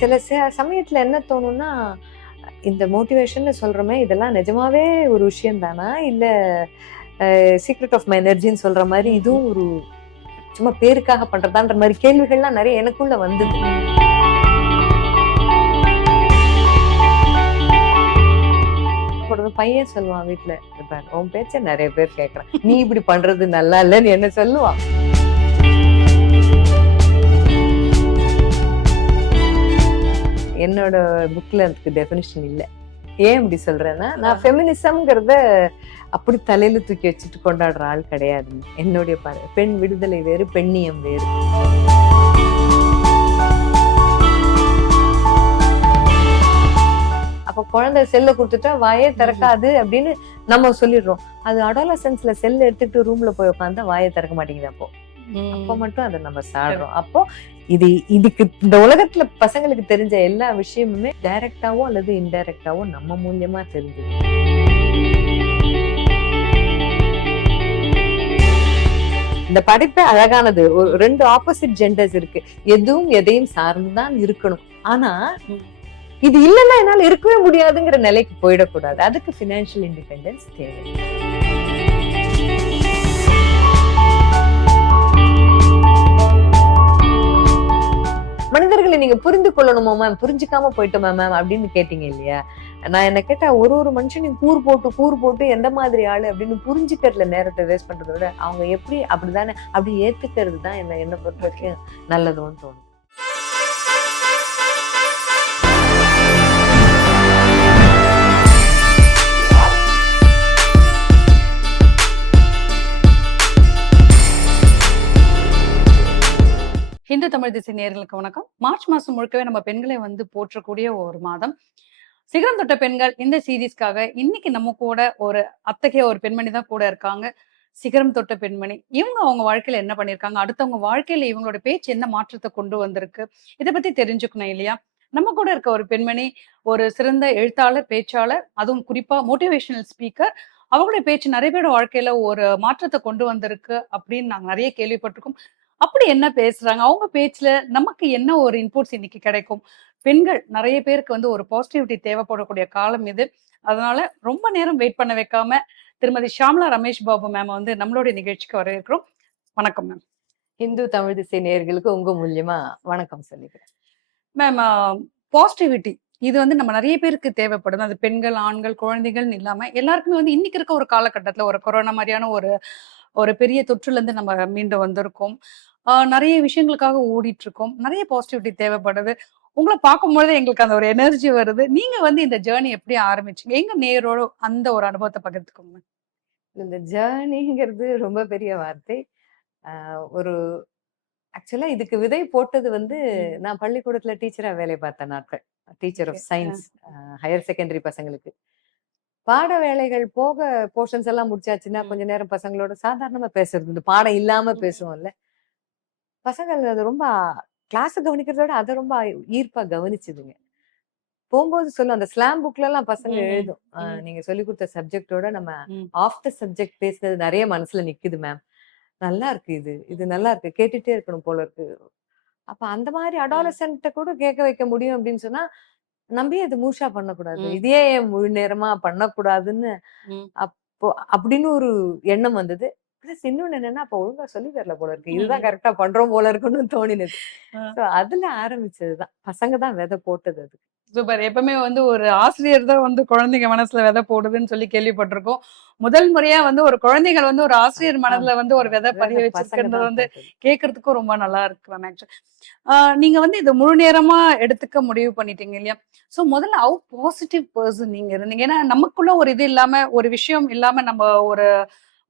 சில சமயத்துல என்ன தோணும்னா, இந்த மோட்டிவேஷன்னு சொல்றோமே, இதெல்லாம் நிஜமாவே ஒரு விஷயம் தானா? இல்ல சீக்ரெட் ஆஃப் மை எனர்ஜின்னு சொல்ற மாரி இதுவும் ஒரு சும்மா பேருக்காக பண்றதான்ற மாரி கேள்விகள்லாம் நெறைய எனக்குள்ள வந்தது. பையன் சொல்லுவான் வீட்ல, "இங்க பாரு உன் பேச்ச நெறைய பேர் கேட்கறான். நீ இப்படி பண்றது நல்லா இல்லன்னு" என்ன சொல்லுவான். என்னோட புக்ல அதுக்கு டெஃபினிஷன் இல்ல. ஏன் அப்படி சொல்றேன்னா, நான் ஃபெமினிசம்ங்கிறத அப்படி தலையில தூக்கி வச்சுட்டு கொண்டாடுற ஆள் கிடையாதுங்க. என்னுடைய பெண் விடுதலை வேறு, பெண்ணியம் வேறு. அப்ப குழந்தை செல்ல கொடுத்துட்டா வாயே திறக்காது அப்படின்னு நம்ம சொல்லிடுறோம். அது அடாலசன்ஸ்ல செல்ல எடுத்துட்டு ரூம்ல போய் உட்காந்தா வாயை திறக்க மாட்டேங்குது. அப்போ மட்டும் அதை நம்ம சாடுறோம். அப்போ இதுக்கு இந்த உலகத்துல பசங்களுக்கு தெரிஞ்ச எல்லா விஷயமுமே டைரக்டாவோ அல்லது இன்டைரக்டாவோ நம்ம மூலியமா தெரிஞ்சது. இந்த படைப்பே அழகானது. ஒரு 2 ஆப்போசிட் ஜெண்டர்ஸ் இருக்கு. எதுவும் எதையும் சார்ந்துதான் இருக்கணும். ஆனா இது இல்லைன்னா என்னால இருக்கவே முடியாதுங்கிற நிலைக்கு போயிடக்கூடாது. அதுக்கு பினான்சியல் இண்டிபெண்டன்ஸ் தேவை. மனிதர்களை நீங்க புரிந்து கொள்ளணுமா மேம், புரிஞ்சுக்காம போயிட்டோமா மேம் அப்படின்னு கேட்டீங்க இல்லையா? நான் என்ன கேட்டா ஒரு மனுஷனையும் கூறு போட்டு எந்த மாதிரி ஆளு அப்படின்னு புரிஞ்சுக்கிறதுல நேரத்தை வேஸ்ட் பண்றதை விட அவங்க எப்படி அப்படிதானே அப்படி ஏத்துக்கிறது தான் என்ன பொறுத்த வரைக்கும் நல்லதுன்னு தோணுது. ஹிந்து தமிழ் திசை நேயர்களுக்கு வணக்கம். மார்ச் மாசம் முழுக்கவே நம்ம பெண்களை போற்றக்கூடிய ஒரு மாதம். சிகரம் தொட்ட பெண்கள் இந்த சீரீஸ்க்காக இன்னைக்கு நம்ம கூட அத்தகைய ஒரு பெண்மணி தான் கூட இருக்காங்க. சிகரம் தொட்ட பெண்மணி. இவங்க அவங்க வாழ்க்கையில என்ன பண்ணிருக்காங்க, அடுத்தவங்க வாழ்க்கையில இவங்களோட பேச்சு என்ன மாற்றத்தை கொண்டு வந்திருக்கு, இதை பத்தி தெரிஞ்சுக்கணும் இல்லையா? நம்ம கூட இருக்க ஒரு பெண்மணி ஒரு சிறந்த எழுத்தாளர், பேச்சாளர், அதுவும் குறிப்பா மோட்டிவேஷனல் ஸ்பீக்கர். அவங்களுடைய பேச்சு நிறைய பேரோட வாழ்க்கையில ஒரு மாற்றத்தை கொண்டு வந்திருக்கு அப்படின்னு நாங்க நிறைய கேள்விப்பட்டிருக்கோம். அப்படி என்ன பேசுறாங்க, அவங்க பேச்சுல நமக்கு என்ன ஒரு இன்புட்ஸ் இன்னைக்கு கிடைக்கும்? பெண்கள் நிறைய பேருக்கு ஒரு பாசிட்டிவிட்டி தேவைப்படக்கூடிய காலம் இது. அதனால ரொம்ப நேரம் வெயிட் பண்ண வைக்காம திருமதி ஷாம்லா ரமேஷ் பாபு மேம் நம்மளுடைய நிகழ்ச்சிக்கு வரவேற்கிறோம். வணக்கம் மேம். இந்து தமிழ் திசை நேயர்களுக்கு உங்க மூலியமா வணக்கம் சொல்லிக்கிறேன் மேம். பாசிட்டிவிட்டி இது நம்ம நிறைய பேருக்கு தேவைப்படும். அது பெண்கள், ஆண்கள், குழந்தைகள்னு இல்லாம எல்லாருக்குமே இன்னைக்கு இருக்க ஒரு காலகட்டத்துல ஒரு கொரோனா மாதிரியான ஒரு பெரிய தொற்றுல இருந்து நம்ம மீண்டு வந்திருக்கோம். நிறைய விஷயங்களுக்காக ஓடிட்டு இருக்கோம். நிறைய பாசிட்டிவிட்டி தேவைப்படுது. உங்களை பார்க்கும்பொழுது எங்களுக்கு அந்த ஒரு எனர்ஜி வருது. நீங்க இந்த ஜேர்னி எப்படி ஆரம்பிச்சீங்க? எங்க நேரோட அந்த ஒரு அனுபவத்தை பகிர்ந்துக்கோங்க. இந்த ஜேர்னிங்கிறது ரொம்ப பெரிய வார்த்தை. ஒரு ஆக்சுவலா இதுக்கு விதை போட்டது நான் பள்ளிக்கூடத்துல டீச்சரா வேலை பார்த்த நாட்கள். Teacher of science, higher secondary பசங்களுக்கு. பாட வேலைகள் போக போர்ஷன்ஸ் எல்லாம் முடிச்சாச்சுன்னா கொஞ்ச நேரம் பசங்களோட சாதாரணமா பேசுறது. இந்த பாடம் இல்லாம பேசுவோம்ல. பசங்கள் அது ரொம்ப கிளாஸ் கவனிக்கிறத விட அதை ரொம்ப ஈர்ப்பா கவனிச்சுதுங்க. போகும்போது சொல்லும், அந்த ஸ்லாம் புக்ல எல்லாம் பசங்க எழுதும், நீங்க சொல்லி கொடுத்த சப்ஜெக்டோட நம்ம ஆஃப் த சப்ஜெக்ட் பேசுனது நிறைய மனசுல நிக்குது மேம், நல்லா இருக்கு, இது நல்லா இருக்கு, கேட்டுட்டே இருக்கணும் போல இருக்கு. அப்ப அந்த மாதிரி அடாலசன்ட்ட கூட கேட்க வைக்க முடியும் அப்படின்னு சொன்னா நம்பி அது மூஷா பண்ணக்கூடாது. இதே முழு நேரமா பண்ணக்கூடாதுன்னு அப்போ அப்படின்னு ஒரு எண்ணம் வந்தது. பிளஸ் இன்னொன்னு என்னன்னா, அப்ப ஒழுங்கா சொல்லி தரல போல இருக்கு, இதுதான் கரெக்டா பண்றோம் போல இருக்குன்னு தோணினது. அதுல ஆரம்பிச்சதுதான். பசங்க தான் விதை போட்டது. அது சூப்பர். எப்பவுமே ஒரு ஆசிரியர் தான் குழந்தைங்க மனசுல விதை போடுதுன்னு சொல்லி கேள்விப்பட்டிருக்கோம். முதல் முறையா ஒரு குழந்தைகள் ஒரு ஆசிரியர் மனதுல ஒரு விதை பதிய வச்சிருக்கிறது கேட்கறதுக்கும் ரொம்ப நல்லா இருக்கு மேம். ஆக்சுவலி நீங்க இதை முழு நேரமா எடுத்துக்க முடிவு பண்ணிட்டீங்க இல்லையா? சோ முதல்ல ஹவ் பாசிட்டிவ் பர்சன் நீங்க இருந்தீங்க? ஏன்னா நமக்குள்ள ஒரு இது இல்லாம, ஒரு விஷயம் இல்லாம நம்ம ஒரு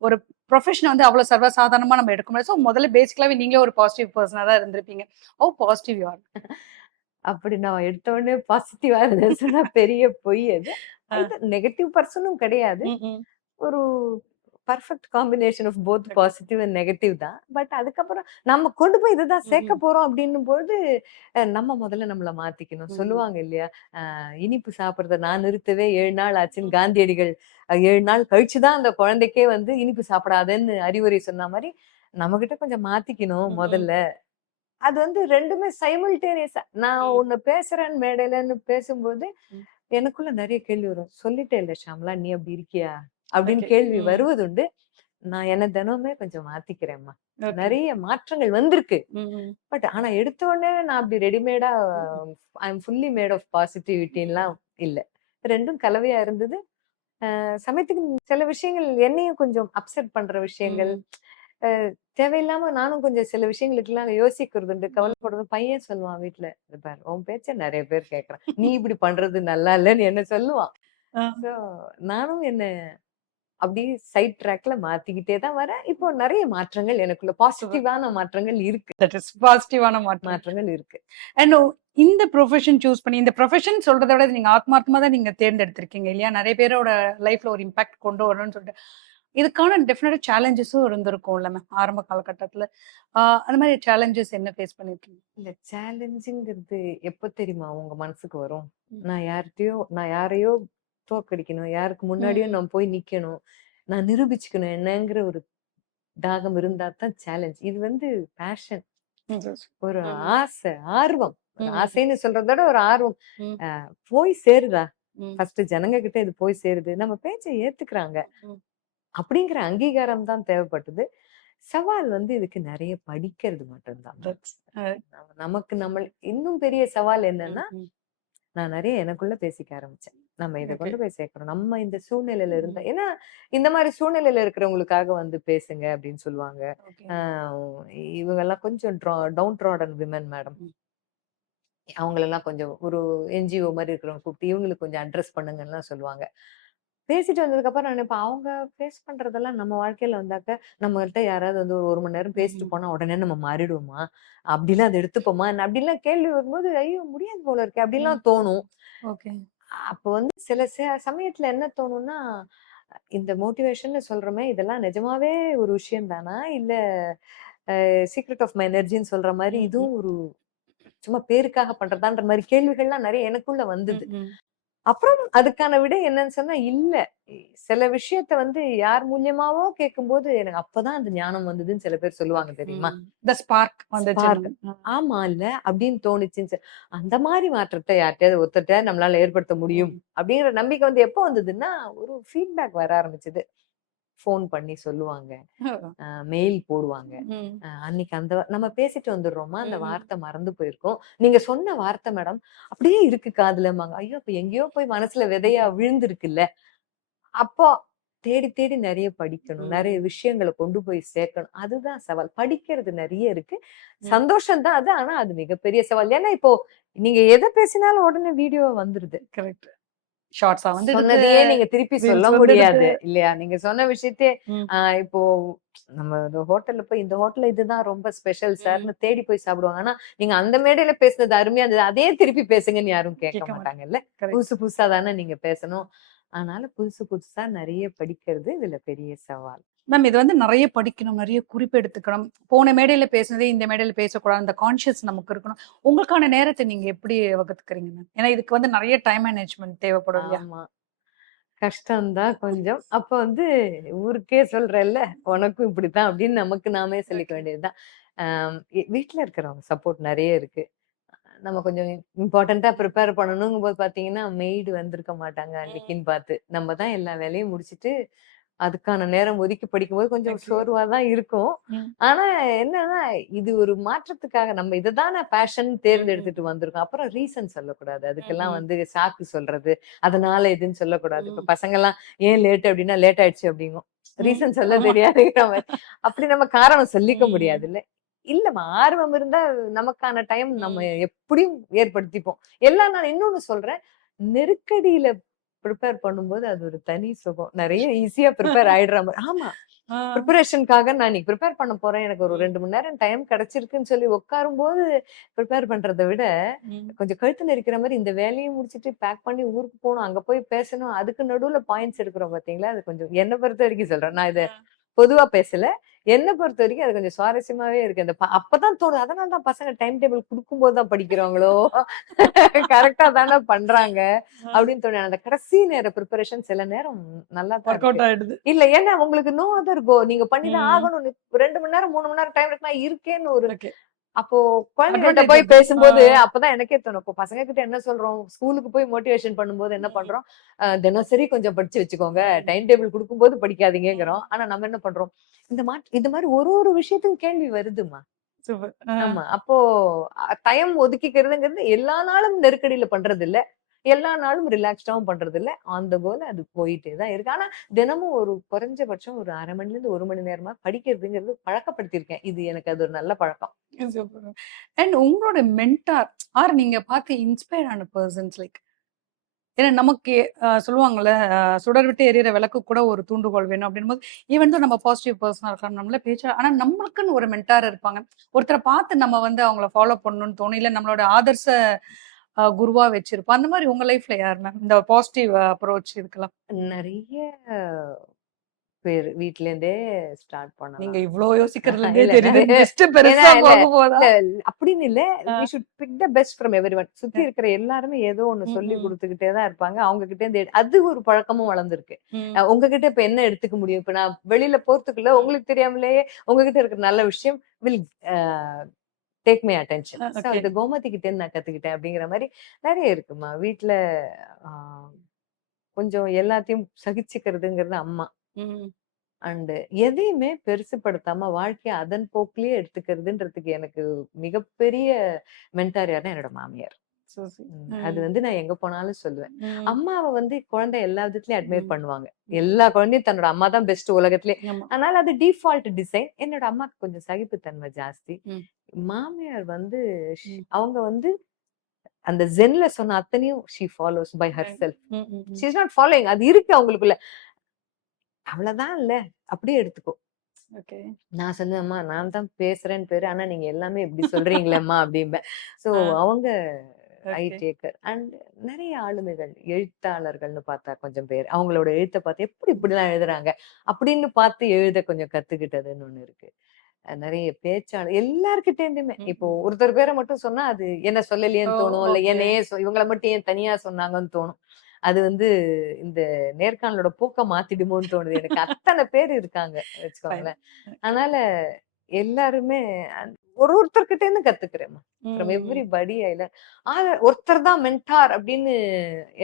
ஒரு ப்ரொஃபஷன் அவ்வளவு சர்வசாதாரணமா நம்ம எடுக்க முடியாது. சோ முதல்ல பேசிக்கலாவே நீங்களே ஒரு பாசிட்டிவ் பர்சனா தான் இருந்திருப்பீங்க. How positive you are? அப்படி நான் எடுத்த உடனே பாசிட்டிவா இருந்தேன்னு சொன்னா பெரிய பொய். அது நெகட்டிவ் பர்சனும் கிடையாது. ஒரு perfect combination of both positive and negative தான். பட் அதுக்கப்புறம் நம்ம கொண்டு போய் இதுதான் சேர்க்க போறோம் அப்படின்னும் பொழுது நம்ம முதல்ல நம்மள மாத்திக்கணும். சொல்லுவாங்க இல்லையா, இனிப்பு சாப்பிடுறத நான் நிறுத்தவே 7 நாள் ஆச்சுன்னு காந்தியடிகள் 7 நாள் கழிச்சுதான் அந்த குழந்தைக்கே இனிப்பு சாப்பிடாதேன்னு அறிவுரை சொன்ன மாதிரி நம்ம கிட்ட கொஞ்சம் மாத்திக்கணும் முதல்ல. அது வந்து 2மே சைமல்டேனியஸா நான் ம். ஒண்ணு பேசுறேன்னு மேடையிலன்னு பேசும்போது, ம். எனக்குள்ள நெறைய கேள்வி வரும். "சொல்லிட்டே இல்ல ஷாம்லா, நீ அப்படி இருக்கியா?" அப்படின்னு ஓகே. கேள்வி ம். வருவதுண்டு. நான் என்ன தினமுமே கொஞ்சம் மாத்திக்கிறேன்ம்மா. ஓகே. நெறைய மாற்றங்கள் வந்திருக்கு. ம். ம். பட் ஆனா எடுத்த உடனே நான் அப்படி ரெடிமேடா ம். ஐ அம் ஃபுல்லி மேட் ஆஃப் பாசிட்டிவிட்டின்லாம் இல்ல. 2ம் கலவையா இருந்தது. சமயத்துக்கு சில விஷயங்கள் என்னையும் கொஞ்சம் அப்செட் பண்ற விஷயங்கள், ம். அ தேவையில்லாம நானும் கொஞ்சம் சில விஷயங்களுக்கெல்லாம் யோசிக்கிறது உண்டு. ம். கவலைப்படுறது. பையன் சொல்லுவான் வீட்ல, "இத பாரு உன் பேச்ச நெறைய பேர் கேட்கறான். நீ இப்படி பண்றது நல்லா இல்லன்னு" என்ன சொல்லுவான். ஆ. சோ நானும் என்ன அப்படியே சைட் ட்ராக்ல மாத்திக்கிட்டே தான் வரேன். இப்போ நெறைய மாற்றங்கள் எனக்குள்ள சூப்பர். பாசிட்டிவான மாற்றங்கள் இருக்கு. தட் இஸ் பாசிட்டிவான மாற்றம். மாற்றங்கள் இருக்கு. அண்ட் இந்த ப்ரொஃபஷன் சூஸ் பண்ணி இந்த ப்ரொஃபஷன் சொல்றத விட நீங்க ஆத்மார்த்தமா தான் நீங்க தேர்ந்தெடுத்திருக்கீங்க இல்லையா? நெறைய பேரோட லைஃப்ல ஒரு இம்பாக்ட் கொண்டு வரணும்னு சொல்லிட்டு. இதுக்கான டெஃபினட்டா சேலஞ்சஸும் இருந்திருக்கும்ல மேம் ஆரம்ப காலகட்டத்துல. அந்த மாரி சேலஞ்சஸ் என்ன ஃபேஸ் பண்ணியிருக்கீங்க? இல்ல சேலஞ்சுங்கிறது எப்ப தெரியுமா உங்க மனசுக்கு வரும்? ம். நான் யாரையோ தோற்கடிக்கணும். யாருக்கு முன்னாடியோ ம். நான் போய் நிக்கணும். நான் நிரூபிச்சுக்கணும் என்னங்கிற ஒரு தாகம் இருந்தா தான் சேலஞ்ச். இது வந்து பேஷன். ம். ஒரு ம். ஆசை, ஆர்வம். ஒரு ம். ஆசைன்னு சொல்றத விட ஒரு ஆர்வம். ம். போய் சேருதா? ம். ஃபர்ஸ்ட் ஜனங்க கிட்ட இது போய் சேருது. நம்ம பேச்ச ஏத்துக்கிறாங்க. ம். அப்படிங்கிற அங்கீகாரம் தான் தேவைப்பட்டது. சவால் வந்து இதுக்கு நெறைய படிக்கிறது மட்டும் தான். தட்ஸ் நமக்கு இன்னும் பெரிய சவால் ம். என்னன்னா, ம். நான் நெறைய எனக்குள்ள பேசிக்க ஆரம்பிச்சேன். நம்ம இத ஓகே. கொண்டு போய் சேர்க்கணும். நம்ம இந்த சூழ்நிலையில இருந்தா ம். ஏன்னா இந்த மாரி சூழ்நிலையில இருக்கிறவங்களுக்காக வந்து பேசுங்க அப்படின்னு சொல்லுவாங்க. ஓகே. ஆ இவங்கலாம் கொஞ்சம் டவுன் ட்ராடன் விமன் மேடம். ம். அவங்களெல்லாம் கொஞ்சம் ஒரு என்ஜிஓ மாரி இருக்கிறவங்க கூப்பிட்டு இவங்களுக்கு கொஞ்சம் அட்ரஸ் பண்ணுங்கன்னுலாம் சொல்லுவாங்க. பேசிட்டு வந்ததுக்கப்புறம் நான் நினைப்பேன், அவங்க ஃபேஸ் பண்றதெல்லாம் நம்ம வாழ்க்கையில வந்தாக்க, நம்மள்ட்ட யாராவது வந்து ஒரு 1 மணி நேரம் பேசிட்டு ம். போனா, உடனே நம்ம மாறிடுவோமா? அப்படிலாம் அத எடுத்துப்போமா? அப்படிலாம் கேள்வி வரும்போது, ஐயோ! முடியாது போல இருக்கே! ம். அப்படின்லாம் தோணும். ஓகே. அப்போ வந்து சில சமயத்துல என்ன தோணும்னா, இந்த மோட்டிவேஷன்னு சொல்றோமே, இதெல்லாம் நிஜமாவே ஒரு விஷயம் தானா? இல்ல சீக்ரெட் ஆஃப் மை எனர்ஜின்னு சொல்ற மாரி, ம். ம். இதுவும் ஒரு சும்மா பேருக்காக பண்றதான்ற மாரி கேள்விகள்லாம் நெறைய எனக்குள்ள ம். வந்தது. ம். அப்புறம் அதுக்கான விடை என்னன்னு சொன்னா, இல்ல. சில விஷயத்த வந்து யார் மூலியமாவோ கேட்கும்போது, எனக்கு அப்பதான் அந்த ஞானம் வந்ததுன்னு சில பேர் சொல்லுவாங்க தெரியுமா? ம். த ஸ்பார்க் வந்துச்சு ஸ்பார்க். நமக்கு. ஆமால்ல அப்படின்னு தோணுச்சுன்னு அந்த மாரி மாற்றத்த யார்ட்டயாவது ஒருத்தர்ட்டயாவது நம்மளால ஏற்படுத்த முடியும். ம். அப்படிங்கிற நம்பிக்கை வந்து எப்போ வந்ததுன்னா, ஒரு ஃபீட்பேக் வர ஆரம்பிச்சது. ஃபோன் பண்ணி சொல்லுவாங்க. ஓ! மெயில் போடுவாங்க. ம். அன்னைக்கு நம்ம பேசிட்டு வந்துடுறோமா, அந்த ம். வார்த்தை மறந்து போயிருக்கும். நீங்க சொன்ன வார்த்தை மேடம், அப்படியே இருக்கு காதுலம்பாங்க. ஐயோ! அப்ப எங்கேயோ போய் மனசுல விதையா ம். விழுந்திருக்குல்ல. அப்போ தேடி தேடி நெறைய படிக்கணும். நெறைய ம். விஷயங்கள கொண்டு போய் சேர்க்கணும். அதுதான் சவால். படிக்கிறது நெறைய இருக்கு. ம். சந்தோஷம் தான் அது. ஆனா அது மிகப்பெரிய சவால். ஏன்னா இப்போ நீங்க எத பேசினாலும் உடனே வீடியோ வந்துருது. கரெக்ட். ஷார்ட்ஸா வந்துடுது. சொன்னதையே நீங்க திருப்பி சொல்ல ரீல்ஸ் வந்துடுது. முடியாது. இல்லையா? நீங்க சொன்ன விஷயத்தையே ம். இப்போ நம்ம இந்த ஹோட்டல்ல போய் இந்த ஹோட்டல்ல இதுதான் ரொம்ப ஸ்பெஷல் ம். சார்ன்னு தேடி போய் சாப்பிடுவாங்க. ஆனா, நீங்க அந்த மேடையில பேசுனது அருமையா இருந்தது. அதே திருப்பி பேசுங்கன்னு யாரும் கேட்க கேட்க மாட்டேன். மாட்டாங்கல்ல. கரெக்ட். புதுசு புதுசா தானே நீங்க பேசணும். அதனால புதுசு புதுசா நெறைய படிக்கிறது இதுல பெரிய சவால். மேம் இது வந்து நெறைய படிக்கணும், நெறைய குறிப்பெடுத்துக்கணும். போன மேடையில பேசினதே இந்த மேடையில பேசக்கூடாது. அந்த கான்ஷியஸ் நமக்கு இருக்கணும். உங்களுக்கான நேரத்த நீங்க எப்படி வகுத்துக்கிறீங்க மேம்? ஏன்னா இதுக்கு வந்து நெறைய டைம் மேனேஜ்மென்ட் தேவைப்படும் இல்லையா? ஆமா. கஷ்டம் தான் கொஞ்சம். அப்ப வந்து ஊருக்கே சொல்றேன்ல, உனக்கும் இப்படித்தான் அப்படின்னு நமக்கு நாமே சொல்லிக்க ஓகே. வேண்டியது தான். வீட்ல இருக்கிறவங்க சப்போர்ட் நெறைய இருக்கு. நம்ம கொஞ்சம் இம்பார்ட்டன்ட்டா ப்ரிப்பேர் பண்ணணுங்கும்போது பார்த்தீங்கன்னா, மெய்டு வந்திருக்க மாட்டாங்க ம். அன்னைக்குன்னு பார்த்து. நம்ம தான் எல்லா வேலையும் முடிச்சுட்டு, அதுக்கான நேரம் ஒதுக்கி படிக்கும்போது கொஞ்சம் ஓகே. சோர்வா தான் இருக்கும். ம். ஆனா என்னன்னா, இது ஒரு மாற்றத்துக்காக நம்ம இத தான பேஷன் ம். ம். தேர்ந்தெடுத்துட்டு வந்திருக்கோம். அப்புறம் ரீசன் சொல்லக்கூடாது. ம். அதுக்கெல்லாம் ம். வந்து சாக்கு சொல்றது, அதனால இதுன்னு சொல்லக்கூடாது. இப்ப ம். பசங்கலாம் ஏன் லேட் அப்டின்னா, லேட் ஆயிடுச்சு அப்டிங்கும். ம். ரீசன் சொல்ல ஆமா. தெரியாதுங்கிற மாரி. அப்படி நம்ம காரணம் சொல்லிக்க ம். முடியாதுல்ல. இல்லம்மா ஆர்வம் இருந்தா நமக்கான டைம் நம்ம ம். எப்படியும் ஏற்படுத்திப்போம். எல்லாம் நான் இன்னொன்னு சொல்றேன். நெருக்கடியில ப்ரிப்பேர் பண்ணும்போது அது ஒரு தனி சுகம். நெறைய ஈஸியா ப்ரிப்பேர் ஆயிடுற மாரி ஆமா. ஆ. பிரிப்பரேஷன்க்காக நான் இன்னைக்கு ப்ரிப்பேர் பண்ண போறேன். எனக்கு ஒரு ம். 2 மணி நேரம் டைம் கிடைச்சிருக்குன்னு சொல்லி உட்காரும்போது ப்ரிப்பேர் பண்றத விட, ம். கொஞ்சம் கழுத்து நெரிக்கிற மாரி இந்த வேலையும் முடிச்சுட்டு பேக் பண்ணி ஊருக்கு போணும். அங்க போய் பேசணும். அதுக்கு நடுவுல பாயிண்ட்ஸ் எடுக்கிறோம் பார்த்தீங்களா? அது கொஞ்சம் என்ன பொறுத்தவரைக்கும் சொல்றேன். நான் இத ஆ. பொதுவா பேசல. என்ன பொறுத்தவரைக்கும் அது கொஞ்சம் சுவாரஸ்யமாவே இருக்கு. அந்த அப்பதான் தோணுது. அதனால தான் பசங்க டைம் டேபிள் குடுக்கும்போது தான் படிக்கிறாங்களோ! கரெக்ட்டா தான பண்றாங்க. ஆ. அப்படின்னு தோணும். அந்த கடைசி நேர பிரிப்பரேஷன் சில நேரம் நல்லா தான் ஒர்க் இருக்கு. அவுட் ஆயிடுது. இல்ல ஏன்னா உங்களுக்கு நோ அதர் கோ. நீங்க பண்ணி தான் ம். ஆகணும். 2 மணி நேரம், 3 மணி நேரம் டைம் இருக்குன்னா இருக்கேன்னு ஒரு ஓகே. அப்போ குழந்தைகள்ட்ட அட்வான்டேஜ் போய் அது. பேசும்போது அப்பதான் எனக்கே தோணும். இப்போ பசங்க கிட்ட என்ன சொல்றோம்? ஸ்கூலுக்கு போய் மோட்டிவேஷன் பண்ணும்போது என்ன பண்றோம்? தினசரி கொஞ்சம் படிச்சு வச்சுக்கோங்க. டைம் டேபிள் குடுக்கும்போது படிக்காதீங்கங்கிறோம். ஆனா நம்ம என்ன பண்றோம்? இந்த மாரி ஒரு ஒரு விஷயத்துக்கும் கேள்வி வருதும்மா. சூப்பர். ஆமா. அப்போ டைம் ஒதுக்கிக்கிறதுங்கிறது எல்லா நாளும் நெருக்கடியில பண்றது இல்ல. எல்லா நாளும் ரிலாக்ஸ்டாவும் பண்றது இல்ல. ஆன் த கோல அது போயிட்டே தான் இருக்கு. ஆனா தினமும் ஒரு குறைஞ்சபட்சம் ஒரு 1/2 மணிலேருந்து 1 மணி நேரமா படிக்கிறதுங்கிறது பழக்கப்படுத்தியிருக்கேன். இது எனக்கு அது ஒரு நல்ல பழக்கம். சூப்பர். அண்ட் உங்களோட மென்டார் ஆர் நீங்க பார்த்து இன்ஸ்பயர் ஆன பெர்சன்ஸ் லைக் ஏன்னா நமக்கு சொல்லுவாங்கல்ல சுடர் விட்டு எரியற விளக்கு கூட ஒரு தூண்டுகோல் வேணும் அப்படின்போது ஈவன் தான் நம்ம பாசிட்டிவ் பர்சனா இருக்கலாம் நம்மள பேச்சா ஆனா நம்மளுக்குன்னு ஒரு மென்டார் இருப்பாங்க ஒருத்தரை பார்த்து நம்ம வந்து அவங்கள ஃபாலோ பண்ணணும்னு தோணும் இல்ல நம்மளோட ஆதர்ச குருவா வச்சிருப்போம் அந்த மாதிரி உங்க லைஃப்ல யார் மேம் இந்த பாசிட்டிவ் அப்ரோச் இருக்கலாம் நெறைய பேரு வீட்லேருந்தே ஸ்டார்ட் நீங்க பண்ணலாம். இவ்ளோ யோசிக்கிறதுல இருந்தே இல்ல தெரியுது நெறைய லிஸ்ட் ஏன்னா பெருசா இல்ல போக போதா இல்ல அப்படின்னு இல்ல. We uh should pick the best from everyone. சுத்தி அஹ் இருக்கிற எல்லாருமே ஏதோ ஒண்ணு உம் சொல்லி உம் குடுத்துக்கிட்டே தான் இருப்பாங்க. அவங்க கிட்ட இருந்து அது ஒரு பழக்கமும் வளர்ந்திருக்கு. உம் உங்ககிட்ட இப்ப என்ன எடுத்துக்க முடியும்? இப்ப நான் வெளியில போறதுக்குள்ள உங்களுக்கு தெரியாமலேயே உங்ககிட்ட இருக்கிற நல்ல விஷயம் will a take my attention. So okay அது கோமதி கிட்ட இருந்து நான் கத்துக்கிட்டேன் அப்படிங்கிற மாரி நெறைய இருக்குமா. வீட்ல ஆ கொஞ்சம் எல்லாத்தையும் சகிச்சுக்கிறதுங்கிறது அம்மா. ம் அண்ட் எதையுமே பெருசுபடுத்தாம வாழ்க்கைய அதன் போக்கிலேயே எடுத்துக்கிறதுன்றதுக்கு எனக்கு மிகப்பெரிய மென்டார் யாருன்னா என்னோட மாமியார். சூசி அது ம் வந்து நான் எங்க போனாலும் சொல்லுவேன். ம் அம்மாவ வந்து குழந்தை எல்லா விதத்துலயும் அட்மையர் ம் பண்ணுவாங்க. ம் எல்லா குழந்தையும் தன்னோட அம்மா தான் பெஸ்ட் உலகத்திலே. ஆமா அதனால அது டிஃபால்ட் டிசைன். என்னோட அம்மாக்கு கொஞ்சம் சகிப்புத்தன்மை ஜாஸ்தி. ம் மாமியார் வந்து ம் அவங்க வந்து அந்த ஜென்ல சொன்ன அத்தனையும் ஷி ஃபாலோஸ் பை ம் ஹெர்செல்ஃப். ம் ஷி இஸ் நாட் ஃபாலோயிங். அது இருக்கு அவங்களுக்குள்ள. அவ்வளவுதான் இல்ல. அப்படியே எடுத்துக்கோ. ஓகே நான் சொன்னேன், "அம்மா நான் தான் பேசுறேன்னு பேரு. ஆனா நீங்க எல்லாமே இப்படி சொல்றீங்களேம்மா" அப்படிம்பேன். ஸோ அவங்க ஐ ஓகே டேக்கர். அண்ட் நெறைய ஆளுமைகள், எழுத்தாளர்கள்னு பார்த்தா கொஞ்சம் பேர். அவங்களோட எழுத்த பார்த்து எப்படி இப்படிலாம் எழுதுறாங்க? அப்படின்னு பார்த்து எழுத கொஞ்சம் கத்துக்கிட்டதுன்னு ஒண்ணு இருக்கு. நெறைய பேச்சாளர் எல்லார்கிட்ட இருந்துமே. ம் இப்போ ம் ஒருத்தர் பேர மட்டும் சொன்னா, அது என்ன ஓ சொல்லலையேன்னு தோணும். இல்ல ஓகே என்னையே இவங்கள மட்டும் ஏன் தனியா சொன்னாங்கன்னு தோணும். அது வந்து இந்த நேர்காணலோட போக்க மாத்திடுமோன்னு தோணுது எனக்கு. அத்தன பேர் இருக்காங்க ஃபைன் வச்சுக்கோங்களேன். ஓகே அதனால எல்லாருமே ஒரு ஒருத்தர்கிட்ட இருந்து கத்துக்கிறேன்மா. ஃப்ரம் ம் எவ்ரிபடி ஐ லேர்ன். ஒருத்தர் தான் மென்டார் அப்படின்னு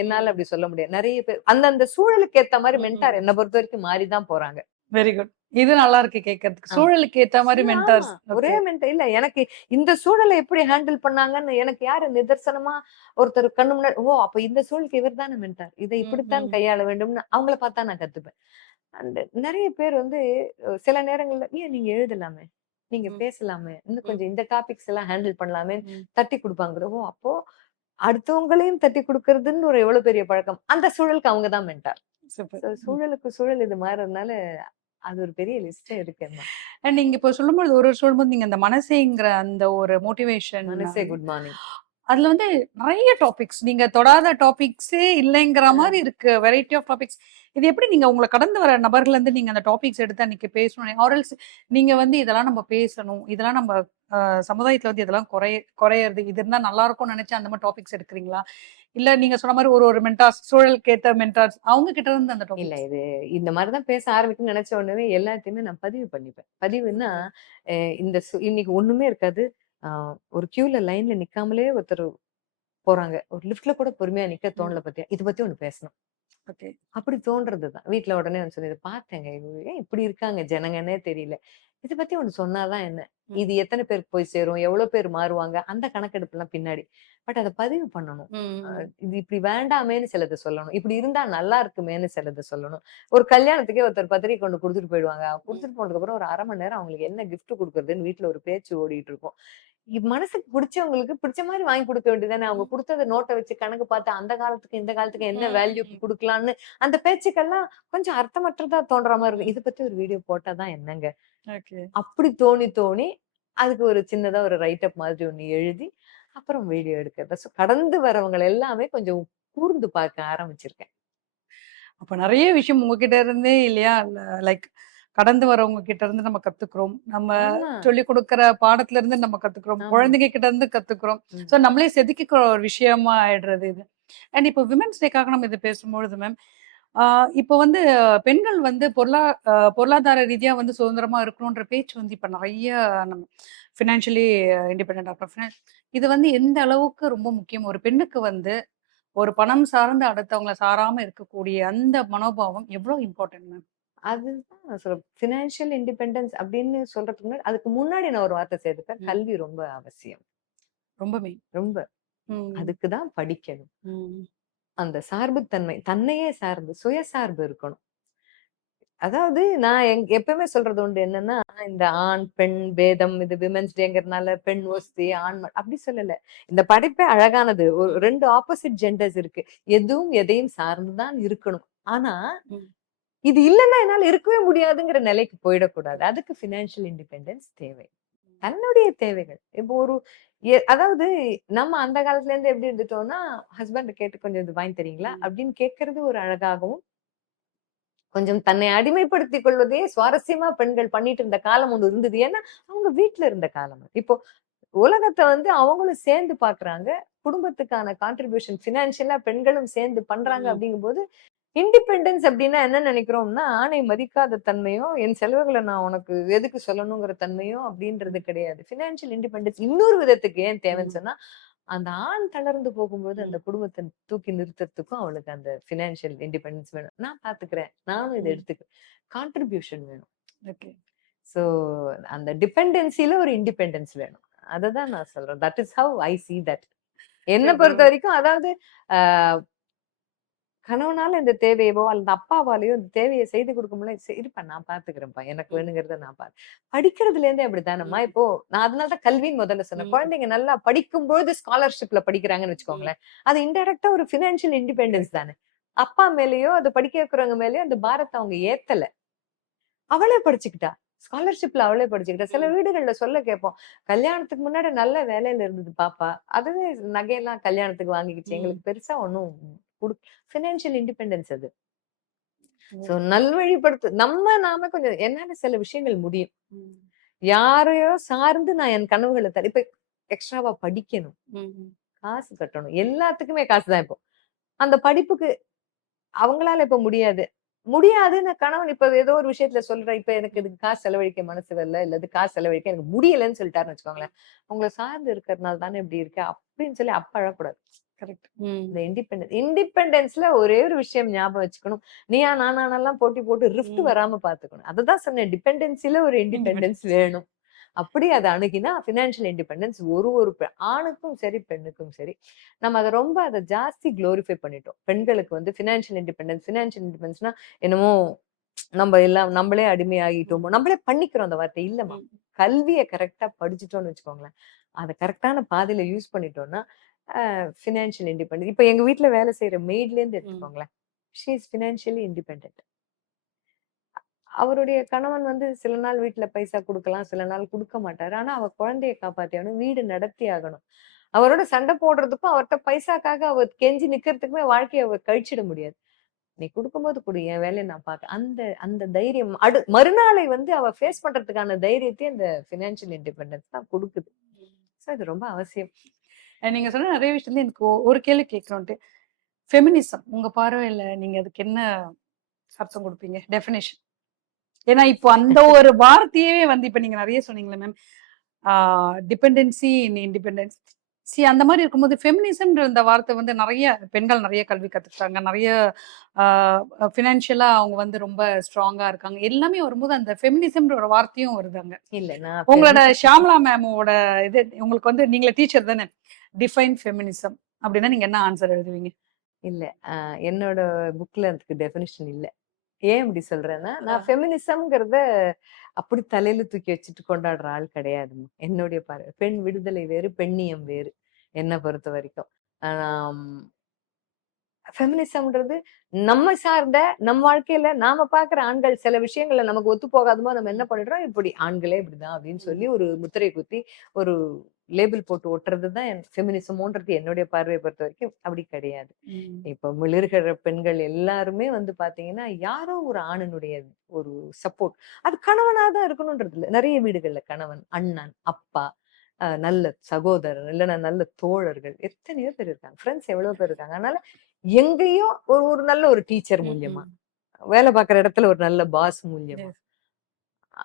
என்னால ம் அப்படி சொல்ல முடியாது. நெறைய பேர் அந்தந்த சூழலுக்கு ஏத்த மாரி ம் மென்டார் ம் என்ன பொறுத்தவரைக்கும் மாறி தான் போறாங்க. வெரி குட் இது நல்லா இருக்கு கேட்கறதுக்கு ஆமா. சூழலுக்கு ஏத்த மாதிரி ஆமா. மென்டார்ஸ் ஒரே ஓகே மென்டர் இல்ல. எனக்கு இந்த சூழல எப்படி ஹேண்டில் பண்ணாங்கன்னு எனக்கு யாரு நிதர்சனமா ஒருத்தர் கண்ணு முன்னாடி, ஓ! அப்ப இந்த சூழலுக்கு இவர் தான மென்டார். இத ம் இப்படித்தான் ம் கையாள வேண்டும்னு அவங்கள பார்த்தா நான் கத்துப்பேன். அண்ட் நெறைய பேர் வந்து சில நேரங்கள்ல, "ஏன் நீங்க எழுதலாமே? நீங்க ம் பேசலாமே? இன்னும் ம் கொஞ்சம் இந்த டாபிக்ஸ் எல்லாம் ஹேண்டில் பண்ணலாமேன்னு" ம் தட்டி குடுப்பாங்க. ஓ! அப்போ அடுத்தவங்களையும் தட்டி குடுக்கறதுன்னு ஒரு எவ்வளவு பெரிய பழக்கம். அந்த சூழலுக்கு அவங்க தான் மென்டார். சூப்பர் சோ சூழலுக்கு சூழல் இது மாறுறதுனால, அது ஒரு பெரிய லிஸ்டே இருக்கும்மா. அண்ட் நீங்க இப்போ சொல்லும்போது ஒரு சொல்லும்போது நீங்க அந்த மனசேங்கிற அந்த ஒரு மோட்டிவேஷன் மனசே குட் மார்னிங். அதுல வந்து நெறைய டாபிக்ஸ் நீங்க தொடாத டாபிக்ஸே இல்லைங்கிற அ. மாதிரி இருக்கு வெரைட்டி ஆஃப் டாபிக்ஸ் இது எப்படி நீங்க உங்களை கடந்து வர நபர்ல இருந்து நீங்க அந்த டாபிக்ஸ் எடுத்து அன்னைக்கு பேசணும் ஆர்எல்ஸ் நீங்க வந்து இதெல்லாம் நம்ம பேசணும் இதெல்லாம் நம்ம சமுதாயத்துல வந்து இதெல்லாம் குறையறது இது இருந்தா நல்லா இருக்கும்னு நினைச்சு அந்த மாதிரி டாபிக்ஸ் எடுக்கிறீங்களா இல்ல நீங்க சொன்ன மாதிரி ஒரு ஒரு மென்டார்ஸ் சூழலுக்கு ஏத்த மென்டார்ஸ் அவங்க கிட்ட இருந்து அந்த இல்ல டாபிக்ஸ் இது இந்த மாரி தான் பேச ஆரம்பிக்கும்னு நெனச்ச உடனே எல்லாத்தையுமே நான் பதிவு பண்ணிப்பேன். பதிவுன்னா, இந்த இன்னைக்கு ஒண்ணுமே இருக்காது. அ ஒரு கியூல லைன்ல நிக்காமலே ஒருத்தர் போறாங்க. ஒரு லிஃப்ட்ல கூட பொறுமையா நிக்க தோணல பாத்தியா? இத பத்தி ஒண்ணு பேசணும். ஓகே அப்படி தோன்றது தான். வீட்ல உடனே வந்து சொன்னது பார்த்தேங்க. இவங்க ஏன் இப்படி இருக்காங்க ஜனங்கன்னே தெரியல. இத பத்தி ஒண்ணு சொன்னா தான் என்ன? இது எத்தன பேருக்கு போய் சேரும்? எவ்வளோ பேர் மாறுவாங்க? அந்த கணக்கெடுப்புலாம் பின்னாடி. பட் அத பதிவு பண்ணணும். அ இது இப்படி வேண்டாமேன்னு சிலத சொல்லணும். இப்படி இருந்தா நல்லா இருக்குமேன்னு சிலத சொல்லணும். ஒரு கல்யாணத்துக்கே ஒருத்தர் பத்திரிக்கை கொண்டு குடுத்துட்டு போயிடுவாங்க. குடுத்துட்டு போனதுக்கப்புறம் ஒரு 1/2 மணி நேரம் அவங்களுக்கு என்ன கிஃப்ட் குடுக்குறதுன்னு வீட்ல ஒரு பேச்சு ஓடிட்டு இருக்கும். மனசுக்கு பிடிச்சவங்களுக்கு பிடிச்ச மாரி வாங்கி குடுக்க வேண்டியதுதானே. அவங்க குடுத்தத நோட்ட வச்சு கணக்கு பார்த்து அந்த காலத்துக்கு, இந்த காலத்துக்கு என்ன வேல்யூக்கு குடுக்கலான்னு அந்த பேச்சுக்கெல்லாம் கொஞ்சம் அர்த்தமற்றதா தோன்ற மாரி இருக்கும். இத பத்தி ஒரு வீடியோ போட்டா தான் என்னங்க? ஓகே அப்படி தோணி தோணி, அதுக்கு ஒரு சின்னதா ஒரு ரைட் அப் மாதிரி ஒண்ணு எழுதி, அப்புறம் வீடியோ எடுக்கிறது. கடந்து வரவங்கள எல்லாமே கொஞ்சம் கூர்ந்து பார்க்க ஆரம்பிச்சிருக்கேன். அப்ப நெறைய விஷயம் உங்ககிட்ட இருந்தே இல்லையா? லைக் கடந்து வரவங்க கிட்ட இருந்து நம்ம கத்துக்கிறோம். நம்ம ஆமா, சொல்லிக் குடுக்குற பாடத்துல இருந்து நம்ம கத்துக்கிறோம். ஆமா. குழந்தைங்க கிட்ட இருந்து கத்துக்கிறோம். ம். ஸோ நம்மளே செதுக்கிக்கிற ஒரு விஷயமா ஆயிடுறது இது. அண்ட் இப்போ விமென்ஸ் டேக்காக நம்ம இது பேசும்பொழுது மேம், இப்போ வந்து பெண்கள் வந்து பொருளாதார ரீதியா வந்து சுதந்திரமா இருக்கணுன்ற பேச்சு வந்து இப்ப நிறைய நம்ம ஃபினான்ஷியலி இண்டிபெண்டா இருக்கணும். இது வந்து எந்த அளவுக்கு ரொம்ப முக்கியம்? ஒரு பெண்ணுக்கு வந்து ஒரு பணம் சார்ந்து அடுத்தவங்கள சாராம இருக்கக்கூடிய அந்த மனோபாவம் எவ்வளவு இம்பார்ட்டன்ட் மேம்? அதுதான் நான் சொல்றேன். ஃபினான்ஷியல் இண்டிபெண்டன்ஸ் அப்படின்னு சொல்றதுக்கு முன்னாடி அதுக்கு முன்னாடி நான் ஒரு வார்த்தை சேர்த்துப்பேன். ம். கல்வி ரொம்ப அவசியம். ரொம்ப மெயின். ரொம்ப. ம். அதுக்கு தான் படிக்கணும். ம். அந்த சார்புத்தன்மை, தன்னையே சார்ந்து சுயசார்பு இருக்கணும். அதாவது நான் எப்பவுமே சொல்றது உண்டு என்னன்னா, இந்த ஆண், பெண் பேதம், இது விமென்ஸ் டேங்கிறதுனால பெண் ஒஸ்தி, ஆண் அப்படி சொல்லல. இந்த படைப்பே அழகானது. ஒரு 2 ஆப்போசிட் ஜெண்டர்ஸ் இருக்கு. எதுவும் எதையும் சார்ந்து தான் இருக்கணும். ஆனா, ம். இது இல்லன்னா என்னால இருக்கவே முடியாதுங்கிற நிலைக்கு போயிடக்கூடாது. அதுக்கு ஃபினான்ஷியல் இண்டிபெண்டன்ஸ் தேவை. தன்னுடைய தேவைகள். இப்போ ஒரு அதாவது நம்ம அந்த காலத்துல இருந்து எப்படி இருந்துட்டோம்னா, ஹஸ்பண்ட் கேட்டு கொஞ்சம் இது வாங்கி தரீங்களா? ம். அப்படின்னு கேட்கறது ஒரு அழகாகவும், கொஞ்சம் தன்னை அடிமைப்படுத்திக் கொள்வதே சுவாரஸ்யமா பெண்கள் பண்ணிட்டு இருந்த காலம் ஒண்ணு இருந்தது. ஏன்னா, அவங்க வீட்ல இருந்த காலம் அது. இப்போ உலகத்த வந்து அவங்களும் சேர்ந்து பாக்குறாங்க. குடும்பத்துக்கான கான்ட்ரிபியூஷன் பினான்சியலா பெண்களும் சேர்ந்து பண்றாங்க ம். அப்படிங்கும்போது, இண்டிபெண்டன்ஸ் அப்படின்னா என்ன நினைக்கிறோம்னா, ஆணை மதிக்காத தன்மையோ, என் செலவுகள நான் உனக்கு எதுக்கு சொல்லணுங்கிற தன்மையோ அப்படின்றது கிடையாது. பினான்சியல் இண்டிபெண்டன்ஸ் இன்னொரு விதத்துக்கு ஏன் தேவைன்னு ம். சொன்னா, அந்த ஆண் தளர்ந்து போகும்போது அந்த ம். குடும்பத்த தூக்கி நிறுத்தறதுக்கும் அவளுக்கு அந்த பினான்சியல் இண்டிபெண்டன்ஸ் வேணும். நான் பாத்துக்கிறேன். நானும் இத ம். எடுத்துக்கிறேன். கான்ட்ரிபியூஷன் வேணும். ஓகே. சோ அந்த டிபெண்டன்சில ஒரு இண்டிபெண்டன்ஸ் வேணும். அததான் நான் சொல்றேன். That is how I see that. என்ன பொறுத்த வரைக்கும் அதாவது அ கணவனால இந்த தேவையவோ அல்லது அப்பாவாலயோ இந்த தேவையை செய்து கொடுக்க முடியல. சரிப்பா நான் பாத்துக்கிறேன்ப்பா. எனக்கு ம். வேணுங்கிறத நான் படிக்கிறதுல இருந்தே அப்படித்தானம்மா. ம். இப்போ நான் அதனால தான் கல்வின்னு முதல்ல சொன்னேன். ம். குழந்தைங்க நல்லா படிக்கும்போது ஸ்காலர்ஷிப்ல படிக்கிறாங்கன்னு ம். வச்சுக்கோங்களேன். அது இன்டைரக்டா ஒரு பினான்சியல் இண்டிபெண்டன்ஸ் கரெக்ட். தானே. அப்பா மேலயோ, அது படிக்க வைக்கிறவங்க மேலயோ அந்த பாரத்த அவங்க ஏத்தல. அவளே படிச்சுக்கிட்டா. ஸ்காலர்ஷிப்ல அவளே படிச்சுக்கிட்டா. சில ம். வீடுகள்ல சொல்ல கேட்போம். கல்யாணத்துக்கு முன்னாடி நல்ல வேலையில இருந்தது பாப்பா. அதுவே நகையெல்லாம் கல்யாணத்துக்கு வாங்கிக்கிச்சு. ம். எங்களுக்கு பெருசா ஒண்ணும் குடுக் ஃபினான்ஷியல் இண்டிபெண்டன்ஸ் அது. சோ ஓ. நல்வழிப்படுத்து நாம கொஞ்சம் என்னால சில விஷயங்கள் முடியும். ம். யாரையோ சார்ந்து நான் என் கனவுகள இப்ப எக்ஸ்ட்ராவா படிக்கணும். ம். காசு கட்டணும். எல்லாத்துக்குமே காசு தான் இப்போ. அந்த படிப்புக்கு அவங்களால இப்ப முடியாது. முடியாதுன்னு கணவன் இப்ப ஏதோ ஒரு விஷயத்துல சொல்றேன். இப்ப எனக்கு ம். இதுக்கு காசு செலவழிக்க மனசு வரல. இல்ல இது காசு செலவழிக்க எனக்கு முடியலன்னு சொல்லிட்டாருன்னு வச்சுக்கோங்களேன். உங்கள சார்ந்து இருக்கிறதுனால தானே இப்படி இருக்கு. அப்படின்னு சொல்லி அப்ப அழக்கூடாது. கரெக்ட். ம். இந்த இண்டிபெண்டன்ஸ்ல ஒரே ஒரு விஷயம் ஞாபகம் வச்சுக்கணும். நீயா நானானெல்லாம் போட்டி போட்டு ரிஃப்ட் ம். வராம பாத்துக்கணும். அததான் சொன்னேன். டிபெண்டன்சில ஒரு இண்டிபெண்டன்ஸ் இண்டிபெண்டன்ஸ். வேணும். அப்படி அத அணுகினா பினான்சியல் இண்டிபெண்டன்ஸ் ஒரு ஒரு ஆணுக்கும் சரி, பெண்ணுக்கும் சரி. நம்ம அத ஜாஸ்தி குளோரிஃபை பண்ணிட்டோம். பெண்களுக்கு வந்து பினான்சியல் இண்டிபெண்டன்ஸ்னா என்னமோ நம்ம எல்லாம் நம்மளே ம். அடிமையாகிட்டோமோ, நம்மளே பண்ணிக்கிறோம் அந்த வார்த்தை. இல்லம்மா. ம். கல்விய கரெக்ட்டா படிச்சுட்டோம்னு வச்சுக்கோங்களேன். அத கரெக்ட்டான பாதையில யூஸ் பண்ணிட்டோம்னா, பினான்சியல் இண்டிபெண்டன்ஸ். இப்ப எங்க வீட்ல வேலை செய்ற மெய்ட்ல இருந்து ம். எடுத்துக்கோங்களேன். She is financially independent. அவருடைய கணவன் வந்து சில நாள் வீட்ல பைசா குடுக்கலாம், சில நாள் குடுக்க மாட்டாரு. ஆனா அவ குழந்தைய காப்பாத்தி ஆகணும். வீடு நடத்தி ஆகணும். அவரோட சண்டை போடுறதுக்கும், அவர்ட்ட பைசாக்காக அவர் கெஞ்சி நிக்கிறதுக்குமே வாழ்க்கைய அவ கழிச்சிட முடியாது. நீ குடுக்கும்போது குடு. என் வேலைய நான் பாக்க அந்த அந்த தைரியம் மறுநாளை வந்து அவ ஃபேஸ் பண்றதுக்கான தைரியத்தையும் இந்த பினான்சியல் இண்டிபெண்டன்ஸ் தான் குடுக்குது. சோ இது ரொம்ப அவசியம். நீங்க சொன்ன நிறைய விஷயத்துல எனக்கு ஒரு கேள்வி கேட்கணுன்ட்டு. ஃபெமினிசம் உங்க பார்வையில நீங்க அதுக்கு என்ன அர்த்தம் குடுப்பீங்க? டெஃபினிஷன். ஏன்னா இப்போ அந்த ஒரு வார்த்தையே வந்து இப்ப நீங்க நிறைய சொன்னீங்கல்ல மேம். டிபெண்டன்சி இன் இண்டிபெண்டன்ஸ். அந்த மாரி இருக்கும்போது ஃபெமினிசம்ன்ற இந்த வார்த்தை வந்து நெறைய பெண்கள் நெறைய கல்வி கத்துக்கிட்டாங்க. நெறைய ஆ ஃபினான்ஷியலா அவங்க வந்து ரொம்ப ஸ்ட்ராங்கா இருக்காங்க. எல்லாமே வரும்போது அந்த ஃபெமினிசம்ன்ற ஒரு வார்த்தையும் வருது அங்க. இல்ல நான் உங்களோட ஷியாமளா மேமோட இது உங்களுக்கு வந்து நீங்களே டீச்சர் தானே? டிஃபைன் ஃபெமினிசம் அப்டின்னா நீங்க என்ன ஆன்சர் எழுதுவீங்க? இல்ல. என்னோட புக்ல அதுக்கு டெஃபினிஷன் இல்ல. ஏன் இப்படி சொல்றேன்னா, ஆ. நான் ஃபெமினிசம்ங்கிறத அப்படி தலையில தூக்கி வச்சுட்டு கொண்டாடுற ஆள் கிடையாதும்மா. என்னுடைய பார்வை. பெண் விடுதலை வேறு, பெண்ணியம் வேறு. என்ன பொறுத்த வரைக்கும். ஆம் ஃபெமினிசம்ன்றது நம்ம சார்ந்த நம் வாழ்க்கையில நாம பார்க்கிற ஆண்கள் சில விஷயங்கள்ல நமக்கு ஒத்து போகாதமோ நம்ம என்ன ம். பண்ணிடுறோம், இப்படி ஆண்களே இப்படிதான் அப்படின்னு ம். சொல்லி ஒரு முத்திரை குத்தி, ஒரு லேபிள் போட்டு ஒட்டுறது தான் ஃபெமினிசமோன்றது என்னுடைய பார்வைய பொறுத்த வரைக்கும் அப்படி கிடையாது. ம். இப்ப மிளிர்கிற பெண்கள் எல்லாருமே வந்து பாத்தீங்கன்னா, யாரோ ஒரு ஆணினுடைய ஒரு சப்போர்ட். அது கணவனா தான் இருக்கணும்ன்றது இல்ல. நெறைய வீடுகள்ல கணவன், அண்ணன், அப்பா, நல்ல சகோதரர், இல்லன்னா நல்ல தோழர்கள் எத்தனையோ பேர் இருக்காங்க. ஃப்ரெண்ட்ஸ் எவ்வளவு பேர் இருக்காங்க. அதனால எங்கேயோ ஒரு ஒரு நல்ல ஒரு டீச்சர் மூலியமா, வேலை பார்க்குற இடத்துல ஒரு நல்ல பாஸ் மூலியமா, Yes.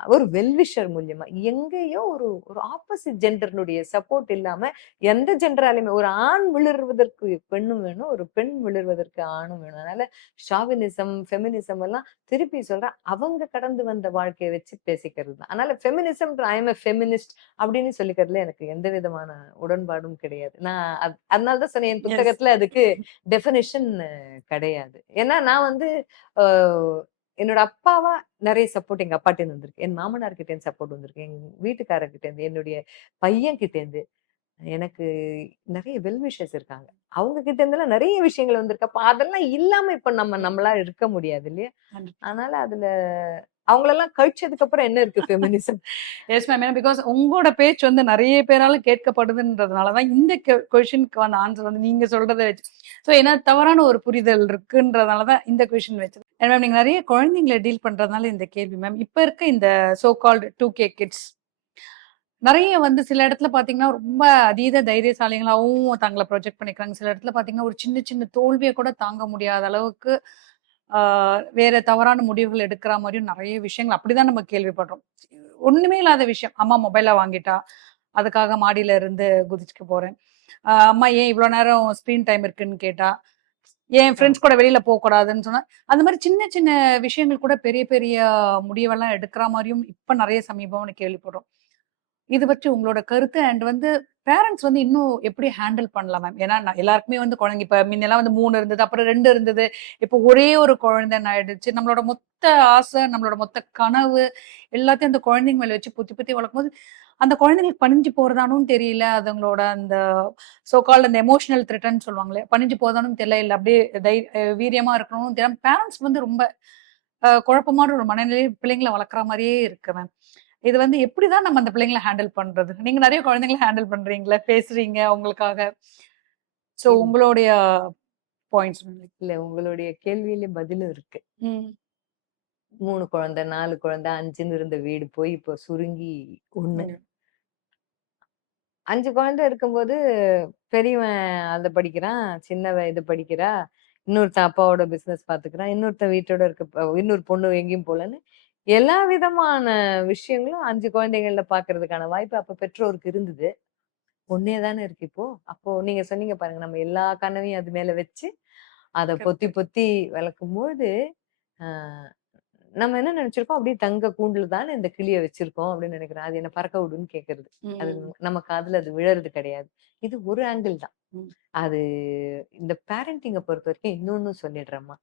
ஒரு வெல்விஷர் மூலியமா, எங்கேயோ ஒரு ஒரு ஆப்போசிட் ஜெண்டர்னுடைய சப்போர்ட் இல்லாம எந்த ஜெண்டராலுமே ஒரு ஆண் விழுவதற்கு பெண்ணும் வேணும், ஒரு பெண் விழுவதற்கு ஆணும் வேணும். அதனால ஷாவினிசம், ஃபெமினிசம் எல்லாம் திருப்பி சொல்றேன், அவங்க கடந்து வந்த வாழ்க்கைய வச்சு பேசிக்கிறது தான். அதனால ஃபெமினிசம் ஐ அம் எ ஃபெமினிஸ்ட் அப்படின்னு சொல்லிக்கிறதுல எனக்கு எந்த விதமான உடன்பாடும் கிடையாது. நான் அதனால தான் சொன்னேன், என் Yes. புத்தகத்துல அதுக்கு டெஃபினிஷன் கிடையாது. ஏன்னா நான் வந்து அ என்னோட அப்பாவா நெறைய சப்போர்ட் எங்க அப்பாட்ட இருந்து வந்திருக்கு. என் மாமனார் கிட்ட இருந்து சப்போர்ட் வந்திருக்கு. எங்க வீட்டுக்காரர்கிட்ட இருந்து, என்னுடைய பையன் கிட்ட இருந்து. எனக்கு நெறைய வெல் விஷர்ஸ் இருக்காங்க. அவங்க கிட்ட இருந்தெல்லாம் நெறைய விஷயங்கள் வந்திருக்கு. அப்ப அதெல்லாம் இல்லாம இப்ப நம்மளால இருக்க முடியாது இல்லையா? அதனால அதுல அவங்களெல்லாம் கழிச்சதுக்கு அப்புறம் என்ன இருக்கு ஃபெமினிசம்? Yes ma'am. ஏன்னா பிகாஸ் உங்களோட பேச்சு வந்து நிறைய பேரால கேட்கப்படுதுன்றதுனால தான் இந்த கொஷினுக்கான ஆன்சர் வந்து நீங்க சொல்றதை வச்சு. ஸோ ஏன்னா தவறான ஒரு புரிதல் இருக்குன்றதுனால தான் இந்த கொஷின் வச்சு. மேம் நீங்க நிறைய குழந்தைங்களை டீல் பண்றதுனால இந்த கேள்வி மேம். இப்ப இருக்க இந்த சோ கால்டு 2K கிட்ஸ் நிறைய வந்து சில இடத்துல பாத்தீங்கன்னா ரொம்ப அதீத தைரியசாலிகளாகவும் தங்களை ப்ரொஜெக்ட் பண்ணிக்கிறாங்க. சில இடத்துல பாத்தீங்கன்னா ஒரு சின்ன சின்ன தோல்வியை கூட தாங்க முடியாத அளவுக்கு வேற தவறான முடிவுகள் எடுக்கிற மாதிரியும் நிறைய விஷயங்கள் அப்படிதான் நம்ம கேள்விப்படுறோம். ஒண்ணுமே இல்லாத விஷயம். அம்மா மொபைலை வாங்கிட்டா அதுக்காக மாடியில இருந்து குதிச்சுக்க போறேன். அம்மா ஏன் இவ்வளவு நேரம் ஸ்கிரீன் டைம் இருக்குன்னு கேட்டா, என் ஆமா. ஃப்ரெண்ட்ஸ் கூட வெளியில போக கூடாதுன்னு சொன்னா, அந்த மாதிரி சின்ன சின்ன விஷயங்கள் கூட பெரிய பெரிய முடிவெல்லாம் எடுக்கிற மாதிரியும் இப்ப நிறைய சமீபம்னு கேள்விப்படுறோம். இது பற்றி உங்களோட கருத்து அண்ட் வந்து பேரண்ட்ஸ் வந்து இன்னும் எப்படி ஹேண்டில் பண்ணலாம் மேம்? ஏன்னா எல்லாருக்குமே வந்து குழந்தை இப்ப முன்னெல்லாம் வந்து 3 இருந்தது, அப்புறம் 2 இருந்தது. இப்போ ஒரே ஒரு குழந்தைன்னு ஆயிடுச்சு. நம்மளோட மொத்த ஆசை, நம்மளோட மொத்த கனவு எல்லாத்தையும் அந்த குழந்தைங்க மேல வச்சு பொத்தி பொத்தி வளர்க்கும்போது, அந்த குழந்தைங்களுக்கு பணிஞ்சு போறதானும் தெரியல. அதுங்களோட அந்த சோ கால்ட் அந்த எமோஷனல் த்ரெட்ன்னு சொல்லுவாங்களே, பணிஞ்சு போறதானும் தெரியல. இல்ல அப்படியே வீரியமா இருக்கணும்னு தெரியாம பேரண்ட்ஸ் வந்து ரொம்ப குழப்பமான ஒரு மனநிலையை பிள்ளைங்கள வளர்க்குற மாரியே இருக்கு மேம். இது வந்து எப்படிதான் நம்ம அந்த பிள்ளைங்கள ஹேண்டில் பண்றது? நீங்க நெறைய குழந்தைங்கள ஹேண்டில் பண்றீங்கல்ல, பேசுறீங்க அவங்களுக்காக. சோ இல்ல உங்களுடைய பாயிண்ட்ஸ். இல்ல, உங்களுடைய கேள்வியில பதிலும் இருக்கு. ம். 3 குழந்தை, 4 குழந்தை, 5ன்னு இருந்த வீடு போய் இப்போ சுருங்கி 1. ம். 5 குழந்தை இருக்கும்போது, பெரியவன் அத படிக்கிறான், சின்னவ இது படிக்கிறா, இன்னொருத்தன் அப்பாவோட பிசினஸ் பாத்துக்கிறான், இன்னொருத்தன் வீட்டோட இருக்க இன்னொரு பொண்ணு எங்கேயும் போலன்னு, எல்லா விதமான விஷயங்களும் 5 குழந்தைகள்ல பாக்குறதுக்கான வாய்ப்பு அப்ப பெற்றோருக்கு இருந்தது. ஒண்ணே தானே இருக்கு இப்போ. அப்போ நீங்க சொன்னீங்க பாருங்க, நம்ம எல்லா கனவையும் அது மேல வச்சு, அத பொத்தி கரெக்ட். பொத்தி வளர்க்கும்பொழுது, அ நம்ம என்ன நெனச்சிருக்கோம், அப்படியே தங்க கூண்டுல தானே இந்த கிளிய வச்சிருக்கோம் அப்படின்னு நெனைக்கிறோம். அது என்ன பறக்க விடுன்னு கேட்கறது. அது ம். நம்ம காதுல அது விழறது கிடையாது. இது ஒரு ஆங்கிள் தான். ம். அது இந்த பேரண்டிங்க பொறுத்தவரைக்கும் இன்னொன்னு சொல்லிடுறேம்மா.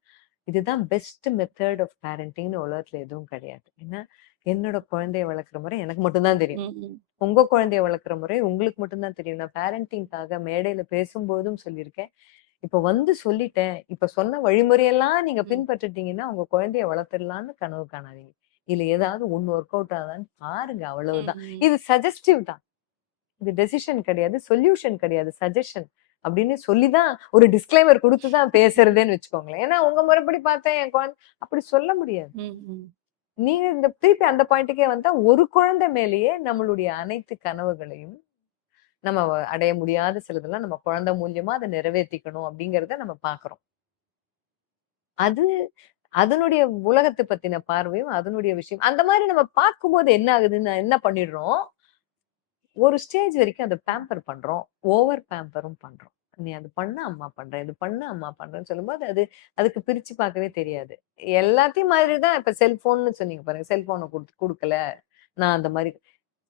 இதுதான் பெஸ்ட் மெத்தட் ஆஃப் பேரண்டிங்ன்னு உலகத்துல எதுவும் கிடையாது. ஏன்னா, என்னோட குழந்தைய வளர்க்குற முறை எனக்கு மட்டும் தான் தெரியும். ம். ம். உங்க குழந்தைய வளர்க்குற முறை உங்களுக்கு மட்டும் தான் தெரியும். நான் பேரண்டிங்காக மேடையில பேசும்போதும் சொல்லியிருக்கேன். இப்ப வந்து சொல்லிட்டேன். இப்ப சொன்ன வழிமுறையெல்லாம் நீங்க ம். பின்பற்றிட்டீங்கன்னா, உங்க குழந்தைய வளர்த்துடலான்னு கனவு காணாதீங்க. இதுல ஏதாவது ஒண்ணு ஒர்க் அவுட் ஆகுதான்னு பாருங்க, அவ்வளவுதான். ம். இது சஜஸ்டிவ் தான். இது டெசிஷன் கிடையாது. சொல்யூஷன் கிடையாது. சஜஷன் அப்படின்னு சொல்லி தான் ஒரு டிஸ்க்ளைமர் குடுத்து தான் பேசுறதேன்னு வச்சுக்கோங்களேன். ஏன்னா உங்க முறைப்படி பார்த்தேன் என் குழந்தை அப்படி சொல்ல முடியாது. ம். ம். நீங்க இந்த திருப்பி அந்த பாயிண்ட்டுக்கே வந்தா, ஒரு குழந்தை மேலேயே நம்மளுடைய அனைத்து கனவுகளையும் நம்ம அடைய முடியாத சிலதெல்லாம் நம்ம குழந்தை மூலியமா அத நிறைவேத்திக்கணும் அப்படிங்கிறத நம்ம பார்க்கிறோம். அது அதனுடைய உலகத்த பத்தின பார்வையும், அதனுடைய விஷயம். அந்த மாரி நம்ம பார்க்கும்போது என்ன ஆகுதுன்னா, என்ன பண்ணிடுறோம், ஒரு ஸ்டேஜ் வரைக்கும் அத பேம்பர் பண்றோம். ஓவர் பேம்பரும் பண்றோம். நீ அது பண்ணு அம்மா பண்றேன். இது பண்ணு அம்மா பண்றேன்னு சொல்லும்போது, அதுக்கு பிரிச்சு பார்க்கவே தெரியாது. எல்லாத்தையும் மாதிரி தான் இப்ப செல்ஃபோன்னு சொன்னீங்க பாருங்க. செல்ஃபோன குடுக்கல. நான் அந்த மாரி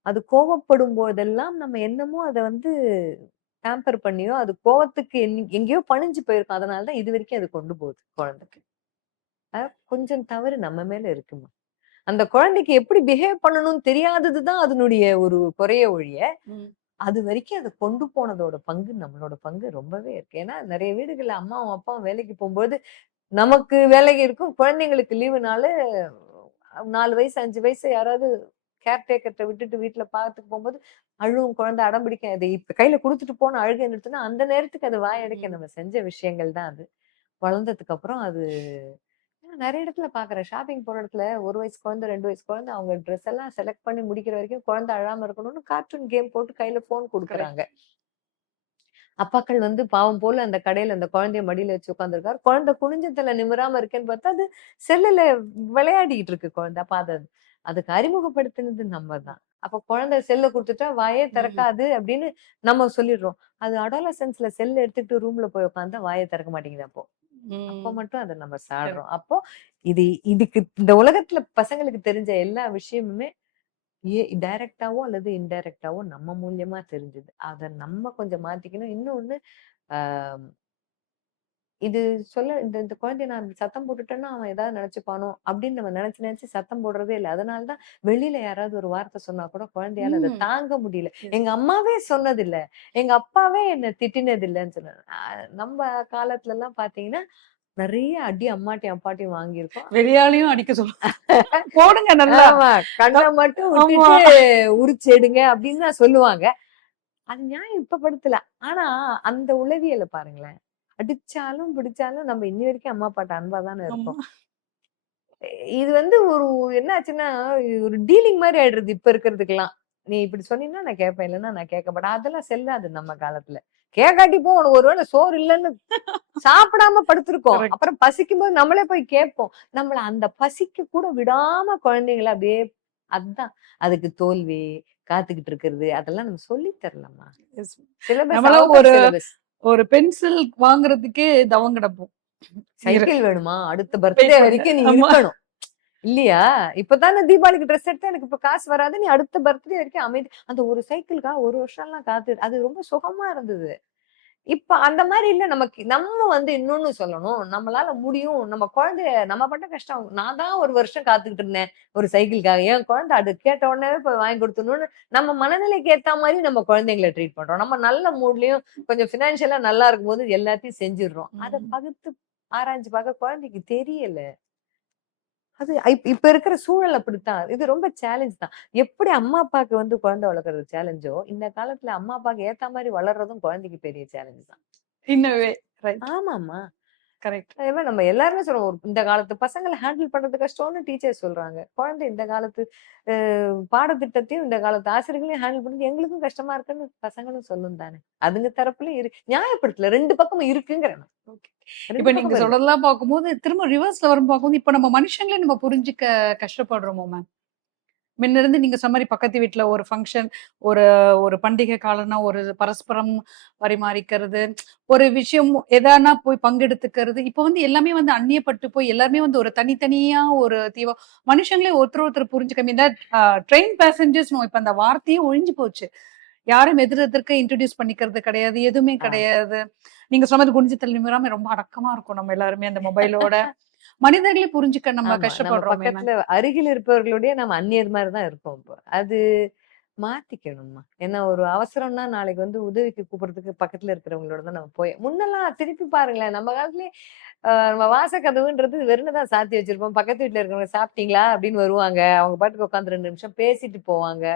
அது கோவப்படும் போதெல்லாம் நம்ம என்னமோ அத வந்து பேம்பர் பண்ணியோ, அது கோவத்துக்கு எங்கேயோ பணிஞ்சு போயிருக்கும். அதனால தான் இதுவரைக்கும் அது கொண்டு போகுது குழந்தைக்கு. கொஞ்சம் தவறு நம்ம மேல இருக்குமா. அந்த குழந்தைக்கு எப்படி பிஹேவ் பண்ணணும்னு தெரியாதது தான் அதனுடைய ஒரு குறைய ஒழிய, ம். அதுவரைக்கும் அத கொண்டு போனதோட பங்கு நம்மளோட பங்கு ரொம்பவே இருக்கு. ஏன்னா நெறைய வீடுகள்ல அம்மாவும், அப்பாவும் வேலைக்கு போம்போது, நமக்கு வேலை இருக்கும். குழந்தைங்களுக்கு லீவுனால 4 வயசு, 5 வயசு யாராவது கேர்டேக்கர்ட்ட விட்டுட்டு வீட்ல பார்த்துக்க போம்போது, அழுவும் குழந்தை அடம் பிடிக்கும். "இத இப்ப கையில குடுத்துட்டு போன்னு" அழுகை நிறுத்துனா, அந்த நேரத்துக்கு அது வாய் அடைக்க ம். நம்ம செஞ்ச விஷயங்கள் தான் அது. வளர்ந்ததுக்கு அப்புறம் அது நெறைய இடத்துல பார்க்குறேன். ஷாப்பிங் போற இடத்துல 1 வயசு குழந்தை, 2 வயசு குழந்தை அவங்க ட்ரெஸ் எல்லாம் செலக்ட் பண்ணி முடிக்கிற வரைக்கும் குழந்தை அழாம இருக்கணும்னு கார்ட்டூன் கேம் போட்டு கையில ஃபோன் கரெக்ட். குடுக்குறாங்க. அப்பாக்கள் வந்து பாவம் போல அந்த கடையில அந்த குழந்தைய மடியில வச்சு உட்கார்ந்திருக்காரு. குழந்தை குனிஞ்ச தலை நிமிராம இருக்கேன்னு பார்த்தா, அது செல்லுல விளையாடிட்டு இருக்கு குழந்தை. அப்ப அதுக்கு அறிமுகப்படுத்தினது நம்ம தான். அப்ப குழந்தை செல்ல குடுத்துட்டா வாயே திறக்காது அப்படின்னு நம்ம சொல்லிடுறோம். அது அடாலசென்ஸ்ல செல்ல எடுத்துக்கிட்டு ரூம்ல போய் உட்கார்ந்தா வாயே திறக்க மாட்டேங்குது அப்போ. அப்போ மட்டும் அத நம்ம சாடுறோம். அப்போ இது இதுக்கு இந்த உலகத்துல பசங்களுக்கு தெரிஞ்ச எல்லா விஷயமுமே டைரக்டாவோ அல்லது இன்டைரக்டாவோ நம்ம மூலியமா தெரிஞ்சது. அத நம்ம கொஞ்சம் மாத்திக்கணும். இன்னொன்னு, ஆ இது சொல்ல இந்த இந்த குழந்தைய நான் சத்தம் போட்டுட்டேன்னா, அவன் ஏதாவது நெனச்சுப்பானோ! அப்படின்னு நம்ம நெனச்சு நெனச்சு சத்தம் போடுறதே இல்ல. அதனால தான் வெளியில யாராவது ஒரு வார்த்தை சொன்னா கூட குழந்தையால அத ம். தாங்க முடியல. Yes. எங்க அம்மாவே சொன்னதில்ல. எங்க அப்பாவே என்ன திட்டினது இல்லன்னு சொன்னாரு. நம்ம காலத்துலலாம் பார்த்தீங்கன்னா, நெறைய அடி அம்மாட்டயும், அப்பாட்டயும் வாங்கியிருக்கோம். வெளியாளையும் அடிக்க போடுங்க நல்லா. ஆமா. கண்ண மட்டும் ஆமா. விட்டுட்டு உரிச்சு எடுங்க அப்படின்னு தான் சொல்லுவாங்க. அது நியாயம் இப்ப படுத்தல. ஆனா, அந்த உளவியல பாருங்களேன். அடிச்சாலும், பிடிச்சாலும் நம்ம இன்னி வரைக்கும் அம்மா, அப்பாட்ட அன்பா தானே ஆமா. இருக்கோம். இது வந்து என்ன ஆச்சுன்னா, ஒரு டீலிங் மாரி ஆயிடுறது இப்ப இருக்கிறதுக்கெல்லாம். நீ இப்படி சொன்னீன்னா நான் கேட்பேன். இல்லன்னா நான் கேட்க மாட்டேன். அதெல்லாம் செல்லாது நம்ம காலத்துல. கேட்காட்டி போ உனக்கு ஒரு வேளை சோறு இல்லன்னு சாப்பிடாம படுத்திருக்கோம். கரெக்ட். அப்புறம் பசிக்கும்போது நம்மளே போய் கேட்போம். நம்மள அந்த பசிக்க கூட விடாம குழந்தைங்கள அப்படியே அதுதான். அதுக்கு தோல்வி, காத்துக்கிட்டு இருக்கிறது, அதெல்லாம் நம்ம சொல்லி தரலம்மா. சிலபஸ் நம்மளாம் அவுட் ஆஃப் சிலபஸ். ஒரு பென்சில் வாங்குறதுக்கே தவம் கிடப்போம். சைக்கிள் வேணுமா? அடுத்த வெயிட் பர்த்டே பண்ணு. வரைக்கும் நீ ஆமா. இருக்கணும். இல்லையா? இப்பதானே தீபாவளிக்கு ட்ரெஸ் எடுத்தேன். எனக்கு இப்ப காசு வராது. நீ அடுத்த பர்த்டே வரைக்கும் அந்த ஒரு சைக்கிள்க்காக 1 வருஷம்லாம் அது ரொம்ப சுகமா இருந்தது. இப்ப அந்த மாரி இல்ல நமக்கு. நம்ம வந்து இன்னொன்னு சொல்லணும். நம்மளால முடியும். நம்ம குழந்தைய நம்ம பட்ட கஷ்டம். நான் தான் 1 வருஷம் காத்துக்கிட்டு இருந்தேன். ஒரு சைக்கிள்க்காக. என் குழந்தை அது கேட்ட உடனே போய் வாங்கி குடுத்துடணும்னு நம்ம மனநிலைக்கு ஏத்தா மாரி நம்ம குழந்தைங்கள ட்ரீட் பண்றோம். நம்ம நல்ல மூட்லயும் கொஞ்சம் ஃபினான்ஷியலா நல்லா இருக்கும்போது எல்லாத்தையும் செஞ்சுடுறோம். அத ம். பகுத்து ஆராய்ஞ்சு பார்க்க குழந்தைக்கு தெரியல. அது இப்ப இருக்கிற சூழல் அப்படித்தான். இது ரொம்ப சேலஞ்ச் தான். எப்படி அம்மா, அப்பாக்கு வந்து குழந்தை வளர்க்கறது சேலஞ்சோ, இந்த காலத்துல அம்மா, அப்பாக்கு ஏத்த மாரி வளர்றதும் குழந்தைக்கு பெரிய சேலஞ்ச் தான். இன்னவே ரைட். ஆமாமா. கரெக்ட். அதேமாரி நம்ம எல்லாருமே சொல்றோம். இந்த காலத்து பசங்கள ஹேண்டில் பண்றது கஷ்டம்னு டீச்சர்ஸ் சொல்றாங்க. குழந்தை இந்த காலத்து அ பாடத்திட்டத்தையும், இந்த காலத்து ஆசிரியர்களையும் ஹேண்டில் பண்றது எங்களுக்கும் கஷ்டமா இருக்குன்னு பசங்களும் சொல்லும் தானே. அதுங்க தரப்புலயும் நியாயப்படுத்தல. 2 பக்கமும் இருக்குங்கிறேன் நான். ஓகே. இப்ப 2 நீங்க பக்கமும் இருக்கு. சொல்றதெல்லாம் பார்க்கும்போது, திரும்ப ரிவர்ஸ்ல வரும் பார்க்கும்போது, இப்ப நம்ம மனுஷங்களே நம்ம புரிஞ்சுக்க கஷ்டப்படுறோமோ மேம்? முன்ன இருந்து நீங்க சொன்ன மாரி பக்கத்து வீட்ல ஒரு ஃபங்ஷன், ஒரு ஒரு பண்டிகை காலம்னா ஒரு பரஸ்பரம் பரிமாறிக்கிறது, ஒரு விஷயம் எதானா போய் பங்கெடுத்துக்கிறது. இப்ப வந்து எல்லாமே வந்து அந்நியப்பட்டு போய் எல்லாருமே வந்து ஒரு தனித்தனியா ஒரு மனுஷங்களே ஒருத்தர் ஒருத்தர் புரிஞ்சுக்காம இந்த ட்ரெயின் பேசஞ்சர்ஸ்னும் இப்ப அந்த வார்த்தையே ஒழிஞ்சு போச்சு. யாரும் எதிர்க்க இன்ட்ரோடியூஸ் பண்ணிக்கிறது கிடையாது. எதுவுமே ஆ. கிடையாது. நீங்க சொன்னது குனிஞ்சு தள்ளி நிமிராம ரொம்ப அடக்கமா இருக்கும் நம்ம எல்லாருமே அந்த மொபைலோட. மனிதர்களே புரிஞ்சுக்க நம்ம ஆமா. நம்ம கஷ்டப்படுறோமே மேம். பக்கத்துல அருகில் இருப்பவர்களுடைய நம்ம அந்நியர் மாரி தான் இருப்போம் இப்போ. அது மாத்திக்கணும்மா. ஏன்னா ஒரு அவசரம்னா நாளைக்கு வந்து உதவிக்கு கூப்பிடுறதுக்கு பக்கத்துல இருக்கிறவங்களோட தான் நம்ம முன்னெல்லாம் திருப்பி பாருங்களேன். நம்ம காலத்திலேயே நம்ம வாசக்கதவுன்றது வெறும்ன தான் சாத்தி வச்சிருப்போம். பக்கத்து வீட்ல இருக்கிறவங்க சாப்பிட்டீங்களா? அப்படின்னு வருவாங்க. அவங்க பாட்டுக்கு உட்காந்து 2 நிமிஷம் பேசிட்டு போவாங்க.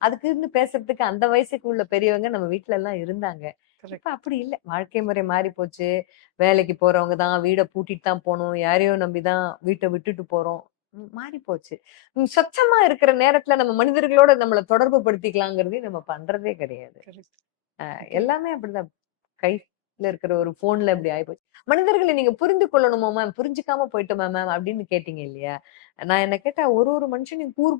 அதுக்குன்னு பேசுறதுக்கு அந்த வயசுக்கு உள்ள பெரியவங்க நம்ம வீட்ல எல்லாம் இருந்தாங்க. இப்ப கரெக்ட். அப்படி இல்ல. வாழ்க்கை முறை மாறி போச்சு. வேலைக்கு போறவங்க தான் வீட பூட்டிட்டு தான் போணும். யாரையோ நம்பி தான் வீட்ட விட்டுட்டு போறோம். மாறி போச்சு. சொச்சமா இருக்கிற நேரத்துல நம்ம மனிதர்களோட நம்மள தொடர்பு படுத்திக்கலாங்கிறதையும் நம்ம பண்றதே கிடையாது. கரெக்ட். ஓகே. எல்லாமே அப்படிதான். கையில இருக்கிற ஒரு ஃபோன்ல இப்படி ஆயிப்போச்சு. மனிதர்கள நீங்க புரிந்து கொள்ளணுமா மேம்? புரிஞ்சுக்காம போயிட்டோமா மேம்? அப்படின்னு கேட்டீங்க இல்லையா? நான் என்ன கேட்டா ஒரு மனுஷனையும் கூறு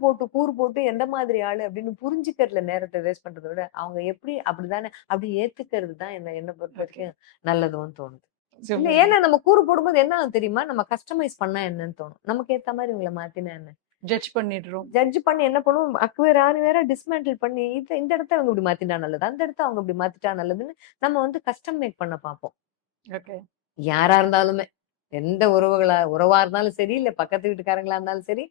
போட்டு எந்த மாதிரி ஆளு அப்படின்னு புரிஞ்சுக்கிறதுல நேரத்த வேஸ்ட் பண்றத விட, அவங்க எப்படி அப்படிதானே அப்படி ஏத்துக்கிறது தான் என்ன ஓகே. பொறுத்தவரைக்கும் நல்லதுன்னு தோணுது. இல்ல சூப்பர். ஏன்னா நம்ம கூறு போடும்போது என்ன ஆகும் தெரியுமா? நம்ம கஸ்டமைஸ் பண்ணா என்னன்னு தோணும். நமக்கு ஏத்த மாரி இவங்கள மாத்தினா என்ன? ஜட்ஜ் பண்ணிடுறோம். ஜட்ஜ் பண்ணி என்ன பண்ணுவோம்? அக்வேர் ஆணிவேரா டிஸ்மேண்டில் பண்ணி இந்த இடத்த அவங்க இப்படி மாத்திட்டா நல்லது. அந்த இடத்த அவங்க இப்படி மாத்திட்டா நல்லதுன்னு நம்ம வந்து கஸ்டம் மேக் பண்ண பார்ப்போம். ஓகே. யாரா இருந்தாலுமே. எந்த உறவா இருந்தாலும் சரி, இல்ல பக்கத்து வீட்டுக்காரங்களா இருந்தாலும் சரி,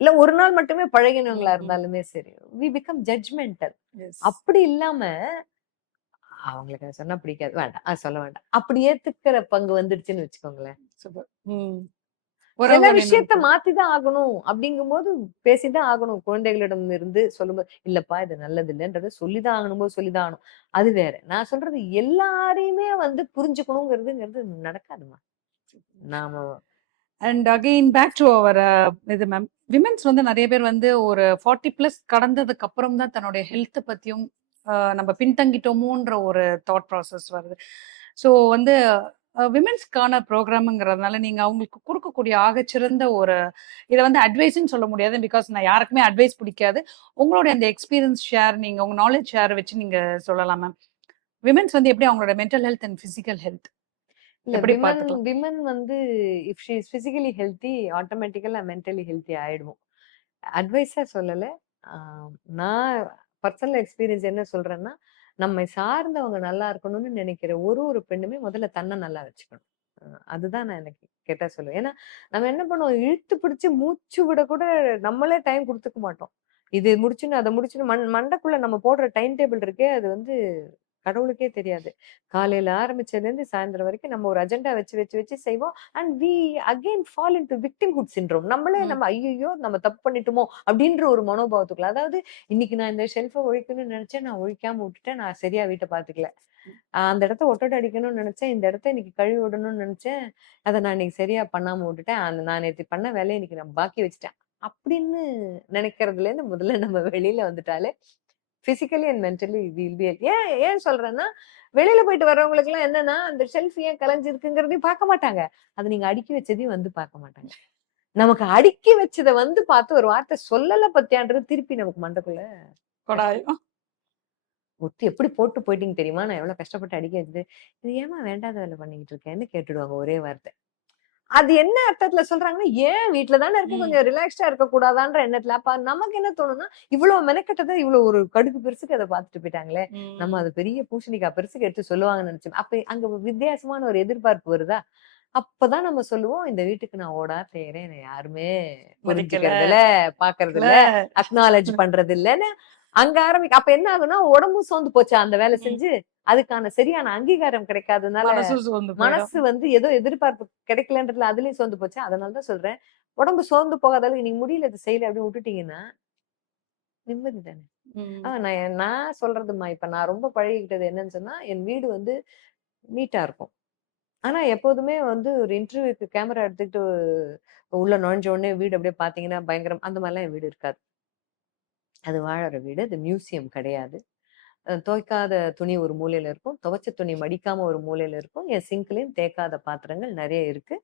இல்ல ஒரு நாள் மட்டுமே பழகினவங்களா ம். இருந்தாலுமே சரி. We become judgmental. எஸ். அப்படி இல்லாம, அவங்களுக்கு அத சொன்னா பிடிக்காது. வேண்டாம். சொல்ல வேண்டாம். அப்படி ஏத்துக்கிற பங்கு வந்துடுச்சுன்னு வச்சுக்கோங்களேன். சூப்பர். ம். சில உறவுகள் விஷயத்த மேம்படும். மாத்திதான் ஆகணும். அப்படிங்கும்போது பேசிதான் ஆகணும். குழந்தைகளிடம் இருந்து சொல்லும்போது, இல்லப்பா இது நல்லது இல்லன்றத சொல்லிதான் ஆகணும்போது சொல்லிதான் ஆகணும். அது வேற. நான் சொல்றது எல்லாரையுமே வந்து புரிஞ்சுக்கணுங்கிறதுங்கிறது நடக்காதும்மா. நாம அண்ட் அகைன் பேக் டூ அவர் இது மேம். விமென்ஸ் வந்து நெறைய பேர் வந்து ஒரு 40 பிளஸ் கடந்ததுக்கு அப்புறம் தான் தன்னுடைய ஹெல்த் பத்தியும் நம்ம பின்தங்கிட்டோமோன்ற ஒரு தாட் ப்ராசஸ் வருது. ஸோ வந்து விமென்ஸ்க்கான ப்ரோக்ராம்ங்கிறதுனால நீங்க அவங்களுக்கு கொடுக்கக்கூடிய ஆகச்சிறந்த ஒரு இதை வந்து அட்வைஸ்ன்னு சொல்ல முடியாது. பிகாஸ் நான் யாருக்குமே அட்வைஸ் பிடிக்காது. உங்களுடைய அந்த எக்ஸ்பீரியன்ஸ் ஷேர், நீங்க உங்க நாலேஜ் ஷேர் வச்சு நீங்க சொல்லலாம் மேம். விமென்ஸ் வந்து எப்படி அவங்களோட mental health and physical health இல்ல எப்படி விமன் பார்த்துக்கலாம்? விமன் வந்து if she is physically healthy ஆட்டோமேட்டிக்கலா மென்டலி ஹெல்த்தி ஆயிடுவோம். அட்வைஸா சொல்லல. நான் பர்சனல் எக்ஸ்பீரியன்ஸ் என்ன சொல்றேன்னா, நம்மை சார்ந்தவங்க நல்லா இருக்கணும்னு நினைக்கிற ஒரு ஒரு பெண்ணுமே முதல்ல தன்னை நல்லா வச்சுக்கணும். அதுதான் நான் எனக்கு கேட்டா சொல்லுவேன். ஏன்னா நம்ம என்ன பண்ணுவோம், இழுத்து பிடிச்சு மூச்சு விட கூட நம்மளே டைம் கொடுத்துக்க மாட்டோம். இது முடிச்சுன்னு அதை முடிச்சுன்னு மண்டைக்குள்ள நம்ம போடுற டைம் டேபிள் இருக்கே, அது வந்து கடவுளுக்கே தெரியாது. காலையில ஆரம்பிச்சதுலேருந்து சாயந்தரம் வரைக்கும் நம்ம ஒரு அஜெண்டா வச்சு வச்சு வச்சு செய்வோம். And we again fall into victimhood syndrome. நம்மளே ம். நம்ம ஐயையோ நம்ம தப்பு பண்ணிட்டோமோ அப்படின்ற ஒரு மனோபாவத்துக்குள்ள. அதாவது இன்னைக்கு நான் இந்த ஷெல்ஃபை ஒழிக்கணும்னு நினைச்சேன், நான் ஒழிக்காம விட்டுட்டேன், நான் சரியா வீட்டை பாத்துக்கல. அந்த இடத்த ஒட்டடை அடிக்கணும்னு நினைச்சேன், இந்த இடத்த இன்னைக்கு கழுவி விடணும்னு நினைச்சேன், அதை நான் இன்னைக்கு சரியா பண்ணாம விட்டுட்டேன், அந்த நான் நேத்து பண்ண வேலையை இன்னைக்கு நான் பாக்கி வச்சுட்டேன் அப்படின்னு நினைக்கிறதுல இருந்து முதல்ல நம்ம வெளியில வந்துட்டாலே physically and mentally will be. ஏன் ஏன் சொல்றேன்னா, வெளியில போயிட்டு வர்றவங்களுக்கு எல்லாம் என்னன்னா, அந்த ஷெல்ஃப் ஏன் கலைஞ்சிருக்குங்கிறதையும் பார்க்க மாட்டாங்க, அது நீங்க அடுக்கி வச்சதையும் வந்து பார்க்க மாட்டாங்க. நமக்கு அடுக்கி வச்சதை வந்து பார்த்து ஒரு வார்த்தை சொல்லல பத்தியான்றது திருப்பி நமக்கு மண்டக்குள்ள கொடாயம். ஒத்தி எப்படி போட்டு போயிட்டீங்க தெரியுமா, நான் எவ்வளவு கஷ்டப்பட்டு அடுக்கி வச்சது, இது ஏமா வேண்டாத வேலை பண்ணிக்கிட்டு இருக்கேன்னு கேட்டுடுவாங்க ஒரே வார்த்தை. அது என்ன அர்த்தத்துல சொல்றாங்கன்னா, ஏன் வீட்டுல தானே இருக்கு, ம். கொஞ்சம் ரிலாக்ஸ்டா இருக்க கூடாதான்ற எண்ணத்துல. அப்ப நமக்கு என்ன தோணும்னா, இவ்வளவு மெனக்கெட்டதை இவ்வளவு ஒரு கடுகு பெருசுக்கு அதை பார்த்துட்டு போயிட்டாங்களே, நம்ம ம். அது பெரிய பூசணிக்காய் பெருசுக்கு எடுத்து சொல்லுவாங்கன்னு நினைச்சோம். அப்ப அங்க ஒரு வித்தியாசமான ஒரு எதிர்பார்ப்பு வருதா, அப்பதான் நம்ம சொல்லுவோம், இந்த வீட்டுக்கு நான் ஓடா தேறேன், என்னை யாருமே மதிக்கல. புரிஞ்சுக்கிறது இல்ல, பாக்குறது இல்ல, அக்னாலேஜ் பண்றது இல்லன்னு அங்க அப்ப என்ன ஆகும்னா, உடம்பும் சோர்ந்து போச்சா அந்த வேலை ம். செஞ்சு, அதுக்கான சரியான அங்கீகாரம் கிடைக்காதனால மனசும் சோர்ந்து போயிடும். மனசு வந்து ஏதோ எதிர்பார்ப்பு கிடைக்கலன்றதுல அதுலயும் சோர்ந்து போச்சு. அதனாலதான் சொல்றேன், உடம்பு சோர்ந்து போகாத அளவுக்கு இன்னைக்கு முடியல, இது செய்யல அப்படின்னு விட்டுட்டீங்கன்னா நிம்மதி தானே. ம். நான் சொல்றதுமா, இப்ப நான் ரொம்ப பழகிக்கிட்டது என்னன்னு சொன்னா, என் வீடு வந்து நீட்டா இருக்கும். ஆனா எப்போதுமே வந்து ஒரு இன்டர்வியூக்கு கேமரா எடுத்துக்கிட்டு உள்ள நுழைஞ்ச உடனே வீடு அப்படியே பாத்தீங்கன்னா பயங்கரம், அந்த மாதிரிலாம் என் வீடு இருக்காது. அது வாழற வீடு, அது மியூசியம் கிடையாது. துவைக்காத துணி ஒரு மூலையில இருக்கும், துவைச்ச துணி மடிக்காம ஒரு மூலையில இருக்கும், என் சிங்க்லயும் தேய்க்காத பாத்திரங்கள் நிறைய இருக்கு.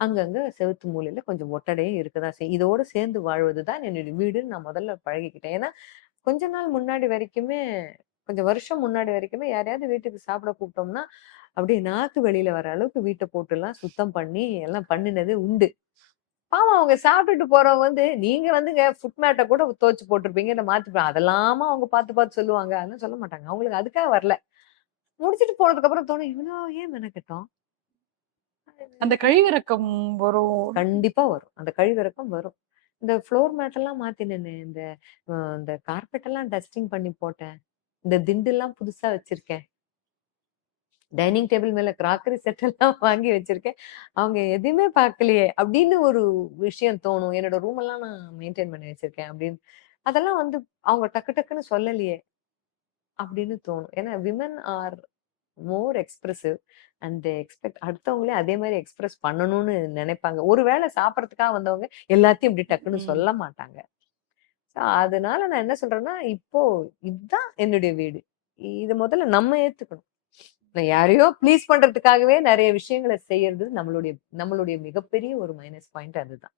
அங்கங்க செவுத்து மூலையில கொஞ்சம் ஒட்டடையும் இருக்குதான் செய்யும். இதோட சேர்ந்து வாழ்வதுதான் என்னுடைய வீடுன்னு நான் முதல்ல பழகிக்கிட்டேன். ஏன்னா கொஞ்ச நாள் முன்னாடி வரைக்குமே, கொஞ்சம் வருஷம் முன்னாடி வரைக்குமே யாரையாவது வீட்டுக்கு சாப்பிட கூப்பிட்டோம்னா அப்படியே நாக்கு வெளியில வர அளவுக்கு வீட்டை போட்டுலாம் சுத்தம் பண்ணி எல்லாம் பண்ணினது உண்டு. பாவம் அவங்க சாப்பிட்டுட்டு போறவங்க வந்து, நீங்க வந்துங்க ஃபுட் மேட்ட கூட துவச்சு போட்டிருப்பீங்க, இல்ல அதெல்லாமா அவங்க பார்த்து பார்த்து சொல்லுவாங்க. அதெல்லாம் சொல்ல மாட்டாங்க. அவங்களுக்கு அதுக்காக வரல. முடிச்சுட்டு போனதுக்கு அப்புறம் தோணும், இவ்ளோ ஏன் மெனக்கெட்டோம்? அந்த கழிவிறக்கம் வரும். கண்டிப்பா வரும். அந்த கழிவிறக்கம் வரும். இந்த ஃப்ளோர் மேட் எல்லாம் மாத்தினேனே, இந்த கார்பெட் எல்லாம் டஸ்டிங் பண்ணி போட்டேன். இந்த திண்டெல்லாம் புதுசா வச்சிருக்கேன். டைனிங் டேபிள் மேல கிராக்கரி செட் எல்லாம் வாங்கி வச்சிருக்கேன். அவங்க எதையுமே பார்க்கலையே! அப்படின்னு ஒரு விஷயம் தோணும். என்னோட ரூம் எல்லாம் நான் மெயின்டெயின் பண்ணி வச்சிருக்கேன் அப்படின்னு. அதெல்லாம் வந்து அவங்க டக்கு டக்குன்னு சொல்லலையே! அப்படின்னு தோணும். ஏன்னா women are more expressive and they expect அடுத்தவங்களே அதே மாரி எக்ஸ்பிரஸ் பண்ணணும்னு நினைப்பாங்க. ஒரு வேளை சாப்பிடறதுக்காக வந்தவங்க எல்லாத்தையும் இப்படி டக்குன்னு ம். சொல்ல மாட்டாங்க. அதனால நான் என்ன சொல்றேன்னா, இப்போ இதுதான் என்னுடைய வீடு. இத முதல்ல நம்ம ஏத்துக்கணும். நான் யாரையோ ப்ளீஸ் பண்றதுக்காகவே நெறைய விஷயங்கள செய்யறது நம்மளுடைய நம்மளுடைய மிகப்பெரிய ஒரு மைனஸ் பாயிண்ட் அதுதான்.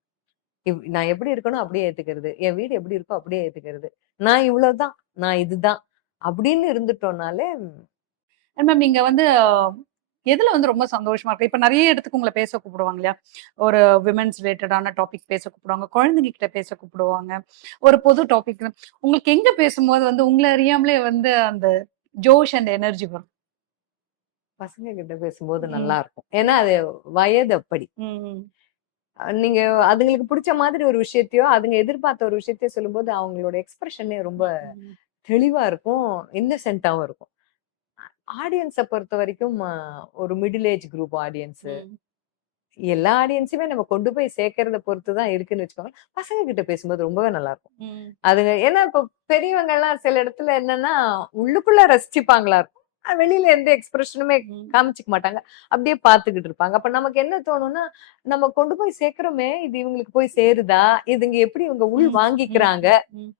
நான் எப்படி இருக்கனோ அப்படியே ஏத்துக்கிறது. என் வீடு எப்படி இருக்கோ அப்படியே ஏத்துக்கிறது. நான் இவ்வளவுதான். நான் இதுதான். அப்படின்னு இருந்துட்டோம்னாலே மேம் நீங்க வந்து எதுல வந்து ரொம்ப சந்தோஷமா இருக்கு? இப்ப நெறைய இடத்துக்கு உங்கள பேச கூப்பிடுவாங்க இல்லையா? ஒரு விமென்ஸ் ரிலேட்டடான டாபிக் பேச கூப்பிடுவாங்க. குழந்தைங்க கிட்ட பேச கூப்பிடுவாங்க. ஒரு பொது டாபிக். உங்களுக்கு எங்க பேசும்போது வந்து உங்கள அறியாமலே வந்து அந்த ஜோஷ் அண்ட் எனர்ஜி வரும்? பசங்க கிட்ட பேசும்போது ம். நல்லா இருக்கும். ஏன்னா அது வயது அப்படி. ம். நீங்க அதுங்களுக்கு பிடிச்ச மாதிரி ஒரு விஷயத்தையோ, அதுங்க எதிர்பார்த்த ஒரு விஷயத்தையோ சொல்லும்போது அவங்களோட எக்ஸ்பிரஷனே ரொம்ப ம். தெளிவா இருக்கும். இன்னசென்ட்டாவும் இருக்கும். ஆடியன்ஸ பொறுத்தவரைக்கும் ஒரு மிடில் ஏஜ் குரூப் ஆடியன்ஸ். ம். எல்லா ஆடியன்ஸுமே நம்ம கொண்டு போய் சேர்க்கிறத பொறுத்து தான் இருக்குன்னு வச்சுக்கோங்க. பசங்க கிட்ட பேசும்போது ரொம்பவே நல்லா இருக்கும். ம். அதுங்க ஏன்னா இப்ப பெரியவங்கலாம் சில இடத்துல என்னன்னா, உள்ளுக்குள்ள ரசிச்சுப்பாங்களா இருக்கும். வெளியில எந்த எக்ஸ்பிரஷனுமே ம். காமிச்சுக்க மாட்டாங்க. அப்படியே பார்த்துக்கிட்டு இருப்பாங்க. அப்ப நமக்கு என்ன தோணும்னா, நம்ம கொண்டு போய் சேர்க்கிறோமே, இது இவங்களுக்கு போய் சேருதா? இதுங்க எப்படி இவங்க உள் ம். ம். வாங்கிக்கிறாங்க? ம்.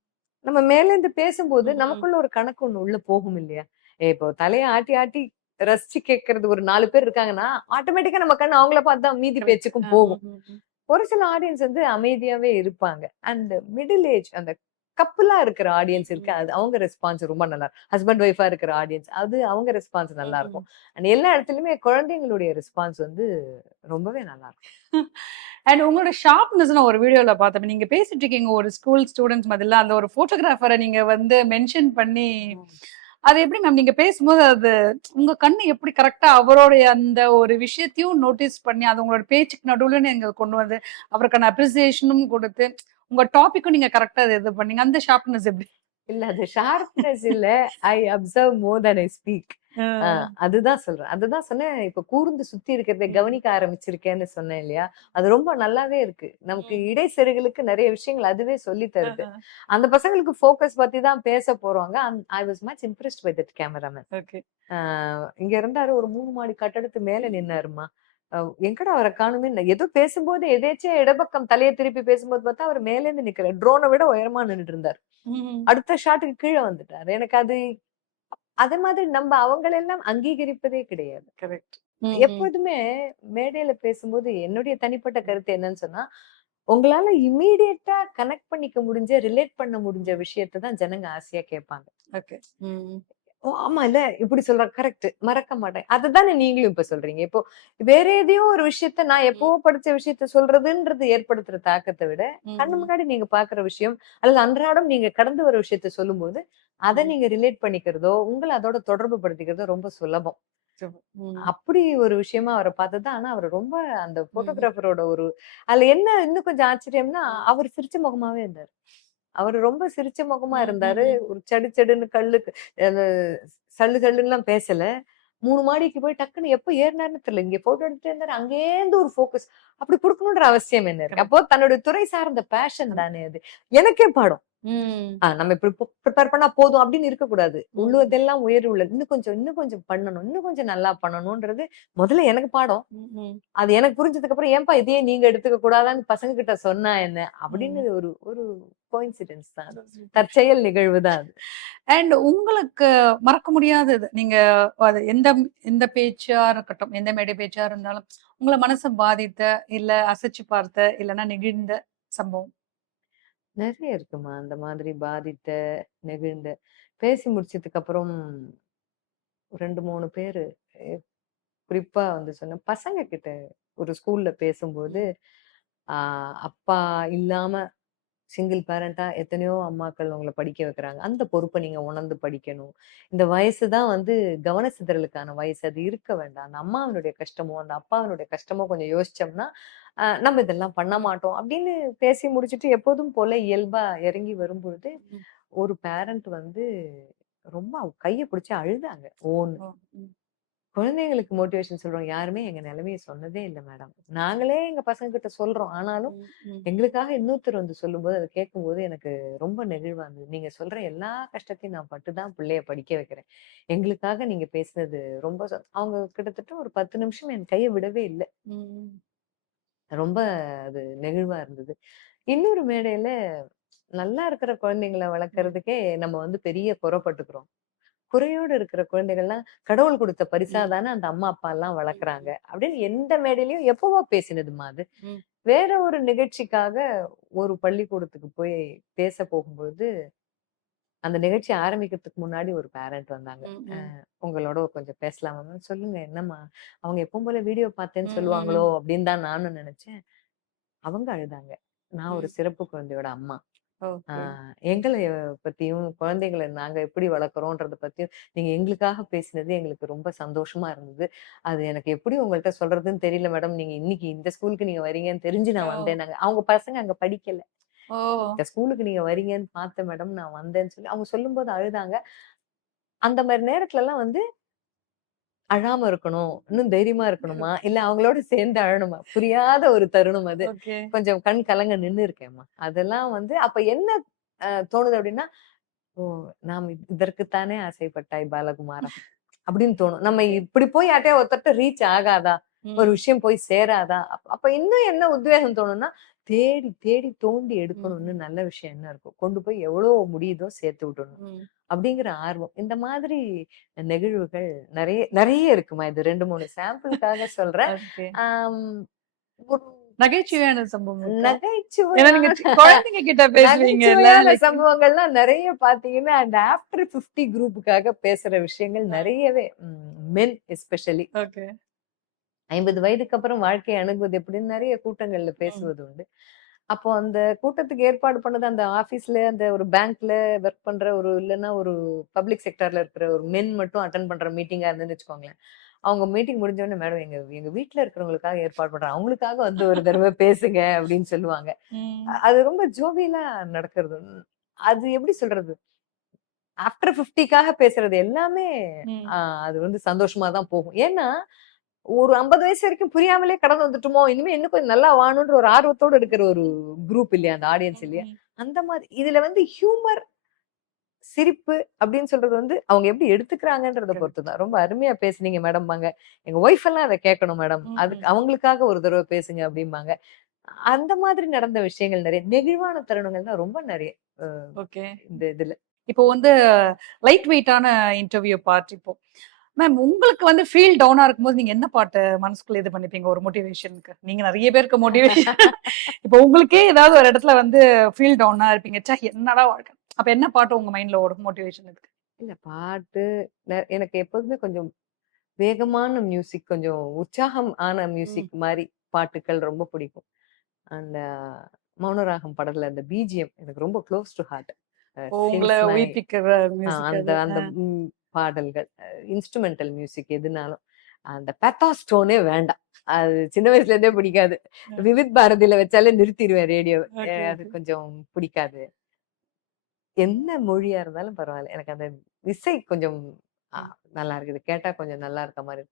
நம்ம மேல இருந்து பேசும்போது ம். நமக்குள்ள ஒரு கணக்கு ஒண்ணு உள்ள போகும் இல்லையா? இப்போ தலைய ஆட்டி ஆட்டி ரசிச்சு கேட்கறது ஒரு 4 பேர் இருக்காங்கன்னா, ஆட்டோமேட்டிக்கா நம்ம கண்ணு அவங்கள பார்த்து தான் மீதி கரெக்ட். பேச்சுக்கும் அ, போகும். ம், ம். ஒரு சில ஆடியன்ஸ் வந்து அமைதியாவே இருப்பாங்க. அண்ட் மிடில் ஏஜ் அந்த கப்புலா இருக்கிற ஆடியன்ஸ் இருக்கு. ம், அது அவங்க ரெஸ்பான்ஸ் ரொம்ப நல்லா இருக்கும். ஹஸ்பண்ட் ஒய்ஃபா இருக்கிற ஆடியன்ஸ் அது அவங்க ரெஸ்பான்ஸ் நல்லா ம். இருக்கும். அண்ட் எல்லா இடத்துலயுமே குழந்தைங்களுடைய ரெஸ்பான்ஸ் வந்து ரொம்பவே நல்லா இருக்கும். அண்ட் உங்களோட ஷார்ப்னஸ் நான் ஒரு வீடியோல பார்த்தேன். நீங்க பேசிட்டு இருக்கீங்க ஒரு ஸ்கூல் ஸ்டூடண்ட்ஸ் மத்தியில அந்த ஒரு போட்டோகிராஃபர நீங்க வந்து மென்ஷன் பண்ணி, ம். அது எப்படி மேம் நீங்க பேசும்போது அது உங்க கண்ணு எப்படி கரெக்ட்டா அவருடைய அந்த ஒரு விஷயத்தையும் நோட்டீஸ் பண்ணி, அது உங்களோட பேச்சுக்கு நடுவுல நீங்க கொண்டு வந்து, அவருக்கான அப்ரிசியேஷனும் குடுத்து, உங்க டாபிக்கும் நீங்க கரெக்ட்டா இது பண்ணீங்க. அந்த ஷார்ப்னஸ் எப்படி? இல்ல அது ஷார்ப்னஸ் இல்ல. I observe more then I speak. அ. ஆ அதுதான் சொல்றேன். அதுதான் சொன்னேன். இப்ப கூர்ந்து சுத்தி இருக்கிறத ம். கவனிக்க ஆரம்பிச்சிருக்கேன்னு சொன்னேன் இல்லையா? அது ரொம்ப நல்லாவே இருக்கு. நமக்கு ம். இடைச்செருகலுக்கு நெறைய விஷயங்கள் அதுவே சொல்லி தருது. அ. அந்த பசங்களுக்கு ஃபோக்கஸ் பத்தி தான் பேச போறோங்க. I was much impressed by that cameraman. Okay. ஆ இங்க இருந்தாரு ஒரு 3 மாடி கட்டடத்து மேல நின்னாருமா. அ எங்கடா அவர காணோமே ஏதோ பேசும்போது எதேர்ச்சியா இடப்பக்கம் தலைய திருப்பி பேசும்போது பார்த்தா, அவரு மேலேருந்து நிக்கிறாரு. ட்ரோன விட உயரமா நின்னுட்டு இருந்தாரு. ம். அடுத்த ஷாட்டுக்கு கீழ வந்துட்டாரு. எனக்கு அது அது மாதிரி நம்ம அவங்களெல்லாம் அங்கீகரிப்பதே கிடையாது. கரெக்ட். ம். ம். எப்போதுமே மேடையில பேசும்போது என்னுடைய தனிப்பட்ட கருத்து என்னன்னு சொன்னா, உங்களால இம்மீடியட்டா கனெக்ட் பண்ணிக்க முடிஞ்ச, ரிலேட் பண்ண முடிஞ்ச விஷயத்த தான் ஜனங்க ஆசையா கேட்பாங்க. ஓகே. ம். ஓ! ஆமால்ல. இப்படி சொல்றா கரெக்ட். மறக்க மாட்டேன். அதுதானே நீங்களும் இப்ப சொல்றீங்க. இப்போ வேற எதையோ ஒரு விஷயத்த நான் ம். எப்பவோ படிச்ச விஷயத்த சொல்றதுன்றது ஏற்படுத்துற தாக்கத்த விட, கண்ணு ம். முன்னாடி நீங்க பார்க்குற விஷயம், அல்லது அன்றாடம் நீங்க கடந்து வர விஷயத்த சொல்லும்போது, அத ம். நீங்க ரிலேட் பண்ணிக்கிறதோ, உங்கள அதோட தொடர்பு படுத்திக்கிறதோ ரொம்ப சுலபம். சூப்பர். ம். அப்படி ஒரு விஷயமா அவர பார்த்தது தான். ஆனா அவரு ரொம்ப அந்த ம். ஃபோட்டோகிராஃபரோட ஒரு அதுல என்ன இன்னும் கொஞ்சம் ஆச்சரியம்னா, ம். அவரு சிரிச்ச முகமாவே இருந்தாரு. அவரு ரொம்ப சிரிச்ச முகமா ம். இருந்தாரு. ம். ஒரு சடு சடுன்னு அந்த சல்லு சல்லுன்னுலாம் பேசல. 3 மாடிக்கு போய் டக்குன்னு எப்ப ஏறுனாருன்னு தெரியல. இங்க ஃபோட்டோ எடுத்துட்டே இருந்தாரு. அங்கேருந்து ஒரு ஃபோக்கஸ். அப்படி குடுக்கணுன்ற அவசியம் என்ன இருக்கு? கரெக்ட். அப்போ தன்னுடைய துறை சார்ந்த பேஷன் கரெக்ட். தானே அது. எனக்கே பாடம். ம். நம்ம இப்படி ப்ரிப்பேர் பண்ணா போதும் அப்படின்னு இருக்கக்கூடாது. ம். உள்ளதெல்லாம் உயர்வு உள்ளது. இன்னும் கொஞ்சம் பண்ணணும். இன்னும் கொஞ்சம் நல்லா பண்ணணும்ன்றது முதல்ல எனக்கு பாடம். ம். ம். அது எனக்கு புரிஞ்சதுக்கு அப்புறம், "ஏன்பா இதையே நீங்க எடுத்துக்க கூடாதான்னு பசங்க கிட்ட சொன்னா என்ன?" அப்படின்னு ம். ஒரு ஒரு கோயின்சிடென்ஸ் தான் அது. சூப்பர். தற்செயல் நிகழ்வு தான் அது. அண்ட் உங்களுக்கு மறக்க முடியாதது, நீங்க அது எந்த எந்த பேச்சா இருக்கட்டும், எந்த மேடை பேச்சா இருந்தாலும், உங்கள மனச பாதித்த, இல்ல அசைச்சு பார்த்த, இல்லன்னா நெகிழ்ந்த சம்பவம்? நெறைய இருக்குமா. அந்த மாதிரி பாதித்த, நெகிழ்ந்த பேசி முடிச்சதுக்கு அப்புறம் 2, 3 பேரு எ குறிப்பா வந்து சொன்னேன். பசங்க கிட்ட ஒரு ஸ்கூல்ல பேசும்போது, ம். ஆ அப்பா இல்லாம சிங்கிள் பேரண்டா எத்தனையோ அம்மாக்கள் உங்கள படிக்க வைக்கிறாங்க. அந்த பொறுப்ப நீங்க உணர்ந்து படிக்கணும். இந்த வயசு தான் வந்து கவன சிதறலுக்கான வயசு. அது இருக்க வேண்டாம். அந்த அம்மாவினுடைய கஷ்டமோ, அந்த அப்பாவினுடைய கஷ்டமோ கொஞ்சம் யோசிச்சோம்னா, நம்ம இதெல்லாம் பண்ண மாட்டோம். அப்படின்னு பேசி முடிச்சுட்டு எப்போதும் போல இயல்பா இறங்கி வரும்பொழுது, ம். ஒரு பேரண்ட் வந்து ரொம்ப அவ கைய பிடிச்சு அழுதாங்க. ஓன்னு. ஓ! ம். குழந்தைங்களுக்கு மோட்டிவேஷன் சொல்றோம். யாருமே எங்க நிலைமைய சொன்னதே இல்ல மேடம். நாங்களே எங்க பசங்க கிட்ட சொல்றோம். ஆனாலும் ம். ம். எங்களுக்காக இன்னொருத்தர் வந்து சொல்லும்போது, அத கேட்கும்போது எனக்கு ரொம்ப நெகிழ்வா இருந்தது. நீங்க சொல்ற எல்லா கஷ்டத்தையும் நான் பட்டு தான் பிள்ளைய படிக்க வைக்கிறேன். எங்களுக்காக நீங்க பேசினது ரொம்ப அவங்க கிட்டத்தட்ட ஒரு 10 நிமிஷம் என் கைய விடவே இல்ல. ம். ரொம்ப அது நெகிழ்வா இருந்தது. இன்னொரு மேடையில நல்லா இருக்கிற குழந்தைங்கள ம். வளர்க்கறதுக்கே நம்ம வந்து பெரிய குறைப்பட்டுக்கிறோம். குறையோடு இருக்கிற குழந்தைகள்லாம் கடவுள் குடுத்த பரிசா ம். தானே அந்த அம்மா, அப்பாலாம் வளர்க்குறாங்க. ம். அப்படின்னு எந்த மேடையிலயும் எப்பவோ பேசினதும்மா அது. ம். வேற ஒரு நிகழ்ச்சிக்காக ஒரு பள்ளிக்கூடத்துக்கு போய் பேச போகும்போது, அந்த நிகழ்ச்சி ஆரம்பிக்கிறதுக்கு முன்னாடி ஒரு பேரண்ட் வந்தாங்க. ம். ம். உங்களோட கொஞ்சம் பேசலாமா மேம்? சொல்லுங்க என்னம்மா? அவங்க எப்பவும் போல வீடியோ பார்த்தேன்னு ம். சொல்லுவாங்களோ! ம். அப்படின்னு தான் நானும் நெனச்சேன். அவங்க அழுதாங்க. நான் ஒரு ம். சிறப்பு குழந்தையோட அம்மா. ஆ ஓகே. எங்கள பத்தியும், குழந்தைகள நாங்க எப்படி வளர்க்குறோன்றத பத்தியும், நீங்க எங்களுக்காக பேசினது எங்களுக்கு ரொம்ப சந்தோஷமா இருந்தது. அது எனக்கு எப்படி உங்கள்ட்ட சொல்றதுன்னு தெரியல மேடம். நீங்க இன்னைக்கு இந்த ஸ்கூலுக்கு நீங்க வரீங்கன்னு தெரிஞ்சு நான் ஓ! வந்தேன்னாங்க. அவங்க பசங்க அங்க படிக்கல. ஓ! இந்த ஸ்கூலுக்கு நீங்க வரீங்கன்னு பார்த்தேன் மேடம். நான் வந்தேன்னு சொல்லி அவங்க சொல்லும்போது அழுதாங்க. அந்த மாரி நேரத்துலலாம் வந்து அழாம இருக்கணும். இன்னும் தைரியமா இருக்கணுமா? இல்ல அவங்களோட சேர்ந்து அழணுமா? புரியாத ஒரு தருணம் அது. ஓகே. கொஞ்சம் கண் கலங்க நின்னு இருக்கேன்மா. அதெல்லாம் வந்து அப்ப என்ன தோணுது அப்டின்னா, ஓ! நாம் இதற்குத்தானே ஆசைப்பட்டாய் பாலகுமாரா! அப்படின்னு தோணும். நம்ம ஓகே. இப்படி போய் யார்ட்டயோ ஒருத்தர்ட்ட ரீச் ஆகாதா? ஒரு ம். விஷயம் போய் சேராதா? அப்ப இன்னும் என்ன உத்வேகம் தோணும்னா, தேடி தேடி தோண்டி எடுக்கணும்னு நல்ல விஷயம் என்ன இருக்கும்? கொண்டு போய் எவ்வளோ முடியுதோ சேர்த்து விடணும். ம். அப்படிங்கிற ஆர்வம். இந்த மாதிரி நெகிழ்வுகள் நெறைய நெறைய இருக்குமா. இது 2, 3 சாம்பிளுக்காக சொல்றேன். ஓகே. ஆம் ஒரு நகைச்சுவையான சம்பவம் இருக்கா? ஏன்னா நீங்க நகைச்சுவையான குழந்தைங்க கிட்ட பேசுவீங்கல்ல. நகைச்சுவையான லைக் சம்பவங்கள்லாம் நெறைய பார்த்தீங்கன்னா, அந்த ஆஃப்டர் 50 குரூப்புக்காக பேசுற விஷயங்கள் நெறையவே மென் எஸ்பெஷலி ஓகே. 50 வயதுக்கு அப்புறம் வாழ்க்கையை அணுகுவது எப்படின்னு நெறைய கூட்டங்கள்ல ம். பேசுவது உண்டு. அப்போ அந்த கூட்டத்துக்கு ஏற்பாடு பண்ணது அந்த ஆபீஸ்ல அந்த ஒரு பேங்க்ல ஒர்க் பண்ற ஒரு இல்லைன்னா ஒரு பப்ளிக் செக்டர்ல இருக்கிற ஒரு மென் மட்டும் அட்டன் பண்ற மீட்டிங்கா இருந்துன்னு வச்சுக்கோங்களேன். அவங்க மீட்டிங் முடிஞ்ச உடனே மேடம் எங்க எங்க வீட்ல இருக்கிறவங்களுக்காக ஏற்பாடு பண்றோம். அவங்களுக்காக வந்து ஒரு தடவை பேசுங்க அப்படின்னு சொல்லுவாங்க. ம். அது ரொம்ப ஜோவியலா நடக்கிறது. அது எப்படி சொல்றது? ஆஃப்டர் 50க்காக பேசுறது எல்லாமே ம். ஆ, அது வந்து சந்தோஷமா தான் போகும். ஏன்னா, ஒரு 50 வயசு வரைக்கும் புரியாமலே கடந்து வந்துட்டோமோ! இனிமே இன்னும் கொஞ்சம் நல்லா வாழணுன்ற ஒரு ஆர்வத்தோட இருக்கிற ஒரு குரூப் இல்லையா? அந்த ஆடியன்ஸ் இல்லையா? ம். அந்த மாதிரி இதுல வந்து ஹியூமர், சிரிப்பு அப்படின்னு சொல்றது வந்து அவங்க எப்படி எடுத்துக்கிறாங்கன்றத கரெக்ட். பொறுத்து தான். ரொம்ப அருமையா பேசுனீங்க மேடம்பாங்க. எங்க ஒய்ஃப் எல்லாம் அத கேட்கணும் மேடம். ம். அதுக்கு அவங்களுக்காக ஒரு தடவ பேசுங்க அப்படிம்பாங்க. அந்த மாதிரி நடந்த விஷயங்கள் நெறைய. நெகிழ்வான தருணங்கள் தான் ரொம்ப நெறைய. அ ஓகே. இந்த இதுல. இப்போ வந்து லைட் வெயிட்டான இன்டர்வியூ பார்ட் இப்போ. மேம் உங்களுக்கு வந்து ஃபீல் டவுனா இருக்கும்போது நீங்க என்ன பாட்டு மனசுக்குள்ள இது பண்ணிப்பீங்க ஒரு மோட்டிவேஷனுக்கு? நீங்க நெறைய பேருக்கு மோட்டிவேஷன் இப்போ உங்களுக்கே ஏதாவது ஒரு இடத்துல வந்து ஃபீல் டவுனா இருப்பீங்க. ச்சே என்னடா வாழ்க்கை. அப்ப என்ன பாட்டு உங்க மைண்ட்ல ஓடும் மோட்டிவேஷனுக்கு? இல்ல பாட்டு எனக்கு எப்போதுமே கொஞ்சம் வேகமான மியூசிக், கொஞ்சம் உற்சாகம் ஆன ம். மியூசிக் மாரி பாட்டுக்கள் ரொம்ப பிடிக்கும். அந்த மௌனராகம் படத்துல அந்த பிஜிஎம் எனக்கு ரொம்ப க்ளோஸ் டூ ஹார்ட். ஓ உங்கள சிங்ஸ் மை உயிர்ப்பிக்கிற மியூசிக் அந்த அது. அந்த பாடல்கள் இன்ஸ்ட்ருமெண்டல் மியூசிக் எதுனாலும். அந்த பெத்தாஸ் டோனே வேண்டாம். அது சின்ன வயசுல இருந்தே பிடிக்காது. விவித் பாரதியில வச்சாலே நிறுத்திருவேன் ரேடியோவ. ஓகே, அது ஓகே. கொஞ்சம் பிடிக்காது. என்ன மொழியா இருந்தாலும் பரவால்ல. எனக்கு அந்த இசை கொஞ்சம் அ ம். நல்லா இருக்குது. கேட்டா கொஞ்சம் நல்லா இருக்க மாரி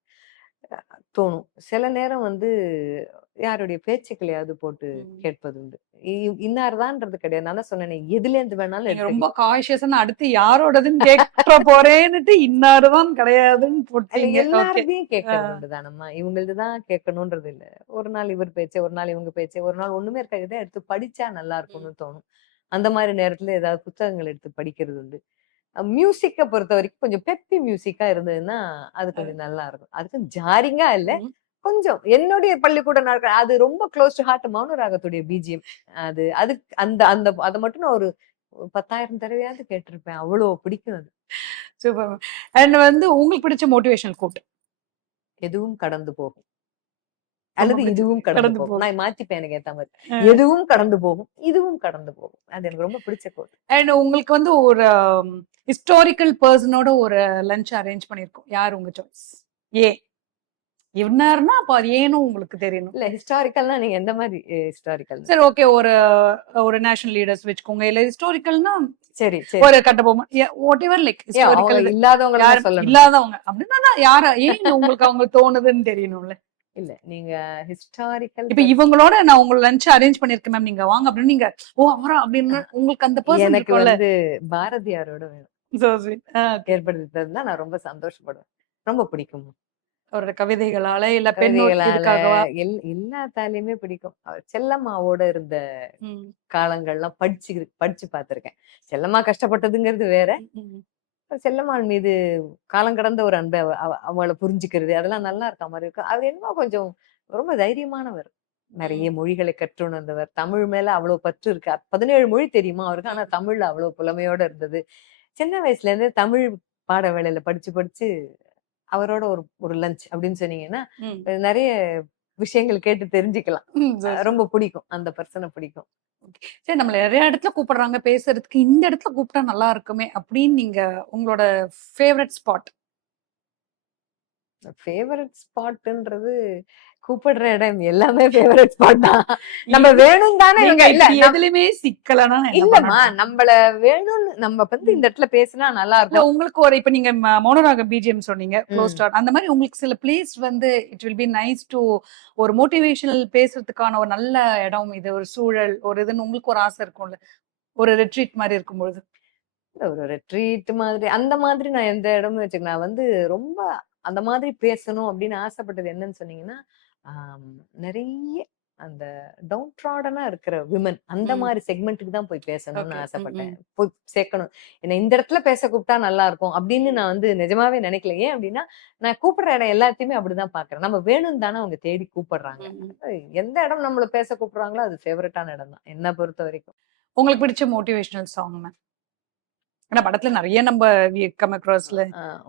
தோணும். சில நேரம் வந்து யாருடைய பேச்சுக்களையாவது போட்டு ம். கேட்பது உண்டு. இன்னார் தான்ன்றது கிடையாது. நான் தான் சொன்னேனே, எதுலேருந்து வேணாலும் நீங்க ரொம்ப எடுத்துக்கலாம். கான்ஷியஸா அடுத்து யாரோடதுன்னு கேட்ற போறேன்னுட்டு இன்னாருதான் கிடையாதுன்னு இல்ல போட்டீங்க. ஓகே. எல்லாரதையும் ஆ. கேட்கறது உண்டு தானம்மா. இவங்களது தான் கேட்கணுன்றது இல்ல. ஒரு நாள் இவர் பேச்சு, ஒரு நாள் இவங்க பேச்சு, ஒரு நாள் ஒண்ணுமே இருக்காது. இத எடுத்து படிச்சா நல்லா ம். இருக்கும்னு தோணும். அந்த மாரி நேரத்துல ஏதாவது புத்தகங்கள் எடுத்து படிக்கிறது உண்டு. மியூசிக்க பொறுத்தவரைக்கும் கொஞ்சம் பெப்பி மியூசிக்கா இருந்ததுன்னா, அது அது. கொஞ்சம் நல்லா இருக்கும். அதுக்கும் ஜாரிங்கா இல்ல. ம். கொஞ்சம் என்னுடைய பள்ளிக்கூட நாட்கள் அது ரொம்ப க்ளோஸ் டூ ஹார்ட் மௌன ராகத்துடைய பிஜிஎம். அது அதுக்கு அந்த அந்த அத மட்டும் நான் ஒரு 10,000 தடவையாவது கேட்டிருப்பேன். அவ்வளோ பிடிக்கும் அது. Super ma'am. அண்ட் வந்து உங்களுக்கு பிடிச்ச மோட்டிவேஷனல் கோட். எதுவும் கடந்து போகும். ரொம்ப அல்லது பிடிச்சது. இதுவும் கடந்து கடந்து போகும். போகும். நான் மாத்திப்பேன் எனக்கு ஏத்த மாரி. அ. எதுவும் கடந்து போகும். இதுவும் கடந்து போகும். அது எனக்கு ரொம்ப பிடிச்ச கோட். அண்ட் உங்களுக்கு வந்து ஒரு ஹிஸ்டாரிக்கல் பெர்சனோட ஒரு லஞ்ச் அரேஞ்ச் பண்ணியிருக்கோம். யார் உங்க சாய்ஸ்? ஏன்? இன்னார்னா அப்ப அது ஏனும் உங்களுக்கு தெரியணும். இல்ல ஹிஸ்டாரிக்கல்னா நீங்க எந்த மாரி ஹிஸ்டாரிக்கல்னு? சரி ஓகே. ஒரு ஒரு நேஷனல் லீடர்ஸ் வச்சுக்கோங்க. இல்ல ஹிஸ்டாரிக்கல்னா சரி, சரி. ஒரு கட்டபொம்மன். வாட்டெவர் லைக் ஏன் அவங்க ஹிஸ்டாரிக்கல் இது. இல்லாதவங்கள யாரு தான் சொல்லணுமா? இல்லாதவங்க. அப்படின்னா தான் யார ஏன் உங்களுக்கு அவங்க தோணுதுன்னு தெரியணும்ல. இல்ல. நீங்க ஹிஸ்டாரிக்கல் இப்ப இவங்களோட நான் உங்க லஞ்ச் அரேஞ்ச் பண்ணியிருக்கேன் மேம். நீங்க வாங்க அப்படின்னு நீங்க, ஓ! அவரா அப்படின்னு உங்களுக்கு அந்த பெர்சன் எனக்கு இருக்கும்ல. வந்து பாரதியாரோட வேணும். So sweet. ஓகே. ஏற்படுத்தி தந்தா நான் ரொம்ப சந்தோஷப்படுவேன். ரொம்ப பிடிக்கும். அவரோட கவிதைகளால இல்ல பெண்ணோட கவிதைகளால இதுக்காகவா? எல்லாத்தாலயுமே பிடிக்கும். அவர் செல்லம்மாவோட இருந்த ம். காலங்கள்லாம் படிச்சு பார்த்துருக்கேன். செல்லம்மா கஷ்டப்பட்டதுங்கிறது வேற. ம், ம். செல்லம்மாள் மீது காலம் கடந்த ஒரு அன்ப அவள புரிஞ்சுக்கிறது, அதெல்லாம் நல்லா இருக்க மாரி இருக்கும். அது என்னமோ கொஞ்சம் ரொம்ப தைரியமானவர். நெறைய ம். மொழிகளை கற்றுணர்ந்தவர். தமிழ் மேல அவ்வளோ பற்று இருக்கு. 17 மொழி தெரியுமா அவருக்கு. ஆனா ம். தமிழ்ல அவ்வளோ புலமையோட இருந்தது. சின்ன வயசுல இருந்தே தமிழ் பாட வேளையில படிச்சு படிச்சு அவரோட ஒரு ஒரு லஞ்ச் அப்படின்னு சொன்னீங்கன்னா, ம். நெறைய விஷயங்கள் கேட்டு தெரிஞ்சுக்கலாம். ம். So sweet. ரொம்ப பிடிக்கும். அந்த பெர்சன பிடிக்கும். சரி நம்மள நெறைய இடத்துல கூப்பிடுறாங்க பேசுறதுக்கு. இந்த இடத்துல கூப்பிட்டா நல்லா இருக்குமே அப்படின்னு நீங்க உங்களோட ஃபேவரைட் ஸ்பாட். ஃபேவரைட் ஸ்பாட்ன்றது கூப்பிடுற இடம் எல்லாமே ஃபேவரைட் ஸ்பாட் தான். நம்ம இது வேணும்னு தானே நீங்க இவங்க இல்ல இப்படி எதுலயுமே சிக்கலனா நான் என்ன இல்லம்மா. பண்ணட்டும்? நம்மள வேணும்னு நம்ம வந்து ம். இந்த இடத்துல பேசினா நல்லா இல்ல இருக்கும். உங்களுக்கு ஒரு இப்ப நீங்க மௌனராகம் பிஜிஎம் சொன்னீங்க. க்ளோஸ் ம். ஸ்டார். அந்த மாரி உங்களுக்கு சில பிளேஸ் வந்து it will be nice to ஒரு மோட்டிவேஷனல் பேசுறதுக்கான ஒரு நல்ல இடம் இது. ஒரு சூழல், ஒரு இதுன்னு உங்களுக்கு ஒரு ஆசை இருக்கும்ல. ஒரு ரெட்ரீட் மாரி இருக்கும்பொழுது. ஒரு ரெட்ரீட் மாதிரி அந்த மாதிரி நான் எந்த இடமும் வச்சுக்க நான் வந்து ரொம்ப அந்த மாதிரி பேசணும் அப்படின்னு ஆசைப்பட்டது என்னன்னு சொன்னீங்கன்னா, ஆம் நெறைய அந்த டவுன் ட்ராடனா இருக்கிற விமன் அந்த ம். மாதிரி செக்மெண்ட்டுக்கு தான் போய் பேசணும்னு ஓகே. ம், ஆசைப்பட்டேன். ம். போய் சேர்க்கணும். என்ன இந்த இடத்துல பேச கூப்பிட்டா நல்லா இருக்கும் அப்படின்னு நான் வந்து நிஜமாவே நினைக்கல. ஏன் அப்படின்னா, நான் கூப்பிடுற இடம் எல்லாத்தையுமே அப்படிதான் பாக்குறேன். நம்ம வேணும்னு தானே அவங்க தேடி கூப்பிடுறாங்க. ம், ம். எந்த இடம் நம்மள பேச கூப்பிடுறாங்களோ அது ஃபேவரட்டான இடம் தான் என்ன பொறுத்த வரைக்கும். உங்களுக்கு பிடிச்ச மோட்டிவேஷனல் சாங் மேம்? ஏன்னா படத்துல நெறைய நம்ம வி கம் அக்ராஸ்ல.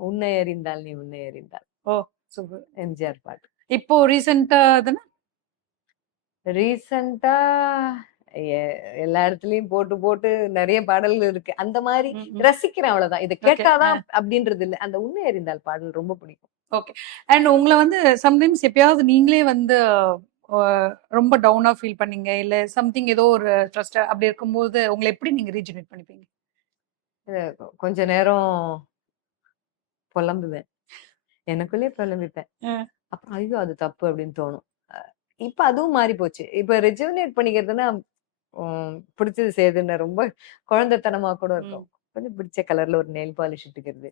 உன்னை அறிந்தால் நீ உன்னை அறிந்தால் ஓ! சூப்பர். எம்ஜிஆர் பாட்டு. இப்போ ரீசென்ட்டா தானே? ரீசெண்டா எல்லா இடத்துலயும் போட்டு போட்டு நிறைய பாடல்கள் இருக்கு. அந்த மாதிரி ம், ம். ரசிக்கிறேன் அவ்வளவுதான். இத ஓகே. கேட்டாதான் அப்படின்றது இல்ல. அந்த உன்னை அறிந்தால் பாடல் ரொம்ப பிடிக்கும். ஓகே. அண்ட் உங்கள வந்து சம்டைம்ஸ் எப்பயாவது நீங்களே வந்து அ ரொம்ப டவுனா ஃபீல் பண்ணீங்க, இல்ல சம்திங் ஏதோ ஒரு ட்ரஸ்ட் அப்படி இருக்கும்போது உங்கள எப்படி நீங்க ரீஜெனரேட் பண்ணிப்பீங்க? கொஞ்ச நேரம் புலம்புவேன். எனக்குள்ளேயே புலம்பிப்பேன். அ. அப்புறம் ஐயோ அது தப்பு அப்படின்னு தோணும். அ இப்ப அதுவும் மாறி போச்சு. இப்ப ரெஜுவனேட் பண்ணிக்கிறதுன்னா, பிடிச்சது செய்யுதுன்னு ரொம்ப குழந்தைத்தனமா கூட இருக்கும். ம். கொஞ்சம் பிடிச்ச கலர்ல ஒரு நெயில் பாலிஷ் இட்டுக்கிறது.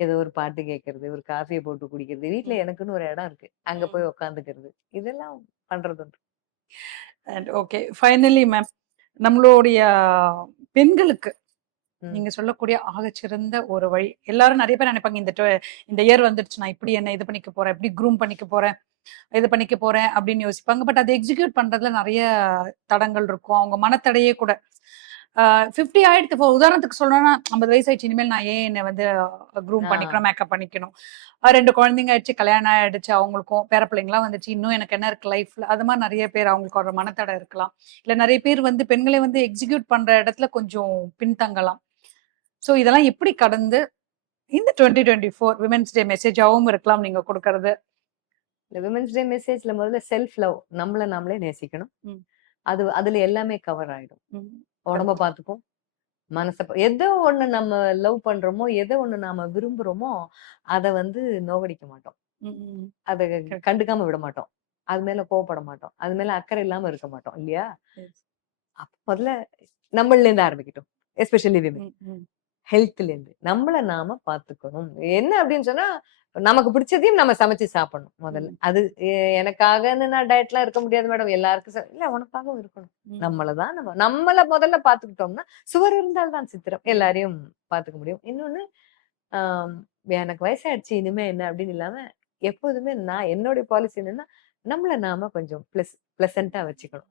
ஏதோ ஒரு பாட்டு கேட்கறது, ஒரு காஃபிய போட்டு குடிக்கிறது. வீட்ல ம். எனக்குன்னு ஒரு இடம் இருக்கு. அங்க ம். போய் உட்காந்துக்கிறது. இதெல்லாம் பண்றது உண்டு. And okay. ஃபைனலி மேம், நம்மளுடைய பெண்களுக்கு ம். நீங்க சொல்லக்கூடிய ஆகச்சிறந்த ஒரு வழி. எல்லாரும் நெறைய பேர் நினைப்பாங்க, இந்த இயர் வந்துருச்சு நான் இப்படி என்ன இது பண்ணிக்க போறேன், இப்படி க்ரூம் பண்ணிக்க போறேன், இது பண்ணிக்க போறேன் அப்படின்னு யோசிப்பாங்க. பட் அத எக்ஸிக்யூட் பண்றதுல நெறைய தடங்கள் இருக்கும். அவங்க மனத்தடையே கூட. 50 ஆயிடுத்து. இப்போ உதாரணத்துக்கு சொல்லணும்னா 50 வயசு ஆயிடுச்சு. இனிமேல் நான் ஏன் என்ன வந்து க்ரூம் ஆ. பண்ணிக்கணும், மேக்கப் பண்ணிக்கணும். 2 குழந்தைங்க ஆயிடுச்சு, கல்யாணம் ஆயிடுச்சு அவங்களுக்கும். பேர பிள்ளைங்கலாம் வந்துச்சு. இன்னும் எனக்கு என்ன இருக்கு லைஃப்ல? அது மாரி நெறைய பேர் அவங்களுக்கு ஒரு மனத்தடை இருக்கலாம். இல்ல நெறைய பேர் வந்து பெண்களை வந்து எக்ஸிக்யூட் பண்ற இடத்துல கொஞ்சம் பின்தங்கலாம். ஸோ இதெல்லாம் எப்படி கடந்து இந்த 2024 விமென்ஸ் டே மெசேஜாவும் இருக்கலாம் நீங்க குடுக்கறது. இந்த விமென்ஸ் டே மெசேஜ்ல முதல்ல செல்ஃப் லவ். நம்மள நாமளே நேசிக்கணும். ம். அதுல எல்லாமே கவர் ஆயிடும். ம். உடம்ப பார்த்துப்போம். எதோ ஒண்ணு நம்ம லவ் பண்றோமோ, எத ஒண்ணு நாம விரும்புறோமோ, அத வந்து நோகடிக்க மாட்டோம். ம். ம். அத கரெக்ட். கண்டுக்காம விட மாட்டோம். அது மேல கோவப்பட மாட்டோம். அது மேல அக்கறை இல்லாம இருக்க மாட்டோம். இல்லையா? எஸ். அப்ப முதல்ல நம்மள்லேருந்து ஆரம்பிக்கட்டும். Especially women. ம். ம். ஹெல்த்லேருந்து. நம்மள நாம பார்த்துக்கணும். என்ன அப்படின்னு சொன்னா, நமக்கு பிடிச்சதையும் நம்ம சமைச்சு சாப்பிடணும் முதல்ல. ம். அது எனக்காகன்னு நான் டயட்லாம் இருக்க முடியாது மேடம். எல்லாருக்கும் இல்ல உனக்காகவும் இருக்கணும். ம். நம்மள முதல்ல பார்த்துக்கிட்டோம்னா, சுவர் இருந்தால் தான் சித்திரம். எல்லாரையும் பார்த்துக்க முடியும். இன்னொன்னு, ஆம், எனக்கு வயசாயிடுச்சு இனிமே என்ன அப்படின்னு இல்லாம, எப்போதுமே நான் என்னுடைய பாலிசி என்னன்னா, நம்மள நாம கொஞ்சம் பிளசன்ட்டா வச்சுக்கணும்.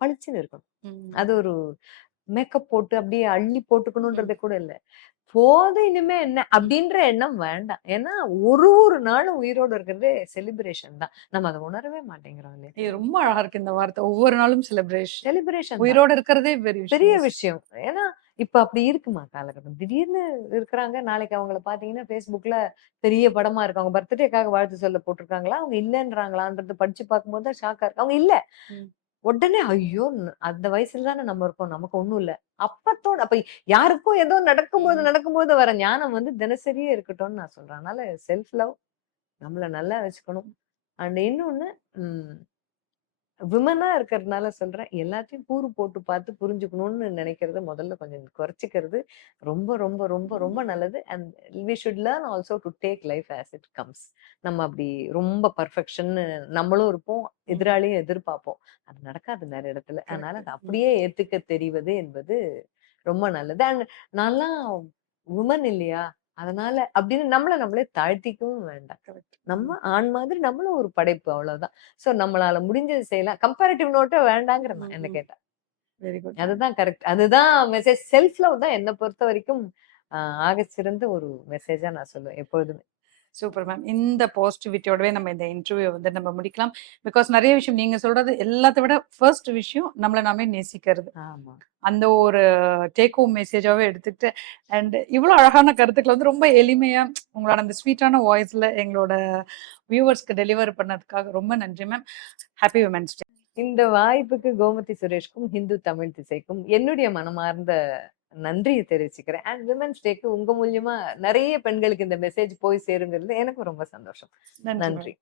பளிச்சுன்னு இருக்கணும். ம். அது ஒரு மேக்கப் போட்டு அப்படியே அள்ளி ம். போட்டுக்கணும்ன்றது கூட இல்ல. போதும் இனிமே என்ன அப்படின்ற எண்ணம் வேண்டாம். ஏன்னா ஒரு ஒரு நாளும் உயிரோட இருக்கிறதே செலிப்ரேஷன் தான். நம்ம அத உணரவே மாட்டேங்கிறோம் இல்லையா? இது ரொம்ப அழகா இருக்கு இந்த வார்த்தை. ஒவ்வொரு நாளும் செலிப்ரேஷன். செலிப்ரேஷன் தான். உயிரோட இருக்கிறதே பெரிய பெரிய விஷயம். விஷயம். ஏன்னா இப்ப அப்படி இருக்குமா காலகட்டம்? திடீர்னு இருக்கிறாங்க. நாளைக்கு அவங்கள பார்த்தீங்கன்னா, Facebookல பெரிய படமா இருக்கு. அவங்க பர்த்டேக்காக வாழ்த்து சொல்ல போட்டிருக்காங்களா? அவங்க இல்லன்றாங்களான்றது படிச்சு பார்க்கும்போது தான் ஷாக்கா இருக்கு. அவங்க இல்ல. ம். உடனே ஐயோ! அந்த வயசுல தானே நம்ம இருக்கோம். நமக்கு ஒண்ணும் இல்ல. அப்ப யாருக்கும் ஏதோ நடக்கும்போது ம். நடக்கும்போது வர ஞானம் வந்து தினசரியே இருக்கட்டும்னு நான் சொல்றேன். அதனால செல்ஃப் லவ் நம்மள நல்லா வச்சுக்கணும். அண்ட் இன்னொன்னு, ம் விமனா இருக்கிறதுனால சொல்றேன். எல்லாத்தையும் கூறு போட்டு பார்த்து புரிஞ்சுக்கணும்னு நினைக்கிறத முதல்ல கொஞ்சம் குறைச்சுக்கிறது ரொம்ப, ரொம்ப, ரொம்ப, ரொம்ப நல்லது. And we should learn also to take life as it comes. நம்ம அப்படி ரொம்ப பெர்ஃபெக்ஷன்னு நம்மளும் இருப்போம். ம். எதிராளியும் எதிர்பார்ப்போம். அது நடக்காது நெறைய இடத்துல. அதனால கரெக்ட். அத ம். அப்படியே ஏத்துக்க தெரிவது என்பது ரொம்ப நல்லது. அண்ட் நான்லாம் வுமன் இல்லையா? அதனால அப்படின்னு நம்மள நம்மளே தாழ்த்திக்கவும் வேண்டாம். கரெக்ட். ம். நம்ம ஆண் மாதிரி நம்மளும் ஒரு படைப்பு அவ்வளவுதான். சோ நம்மளால முடிஞ்சது செய்யலாம். கம்பேரிட்டிவ் நோட்ட வேண்டாங்கிறேன் ம். நான் என்ன ம். கேட்டா. Very good ma'am. அதுதான் கரெக்ட். அதுதான் மெசேஜ். செல்ஃப் லவ் தான் என்ன பொறுத்தவரைக்கும் அ ஆகச்சிறந்த ஒரு மெசேஜா நான் சொல்லுவேன் எப்பொழுதுமே. Super ma'am. இந்த பாசிட்டிவிட்டியோடவே நம்ம இந்த இன்டர்வியூ வந்து நம்ம முடிக்கலாம். பிகாஸ் நெறைய விஷயம் நீங்க சொல்றது எல்லாத்த விட ஃபர்ஸ்ட் விஷயம் நம்மள நாமே நேசிக்கிறது. ஆமா. அந்த ஒரு டேக் ஹோம் மெசேஜாவே எடுத்துக்கிட்டு அண்ட் இவ்வளோ அழகான கருத்துக்களை வந்து ரொம்ப எளிமையா உங்களோட அந்த ஸ்வீட்டான வாய்ஸ்ல எங்களோட வியூவர்ஸ்க்கு டெலிவர் பண்ணதுக்காக ரொம்ப நன்றி மேம். Happy women's day. இந்த வாய்ப்புக்கு கோமதி சுரேஷ்க்கும், ஹிந்து தமிழ் திசைக்கும் என்னுடைய மனமார்ந்த நன்றிய தெரிவிச்சுக்கிறேன். அண்ட் விமென்ஸ் டேக்கு உங்க மூலியமா நெறைய பெண்களுக்கு இந்த மெசேஜ் போய் சேருங்கிறது எனக்கு ரொம்ப சந்தோஷம். நன்றி மேம். நன்றி.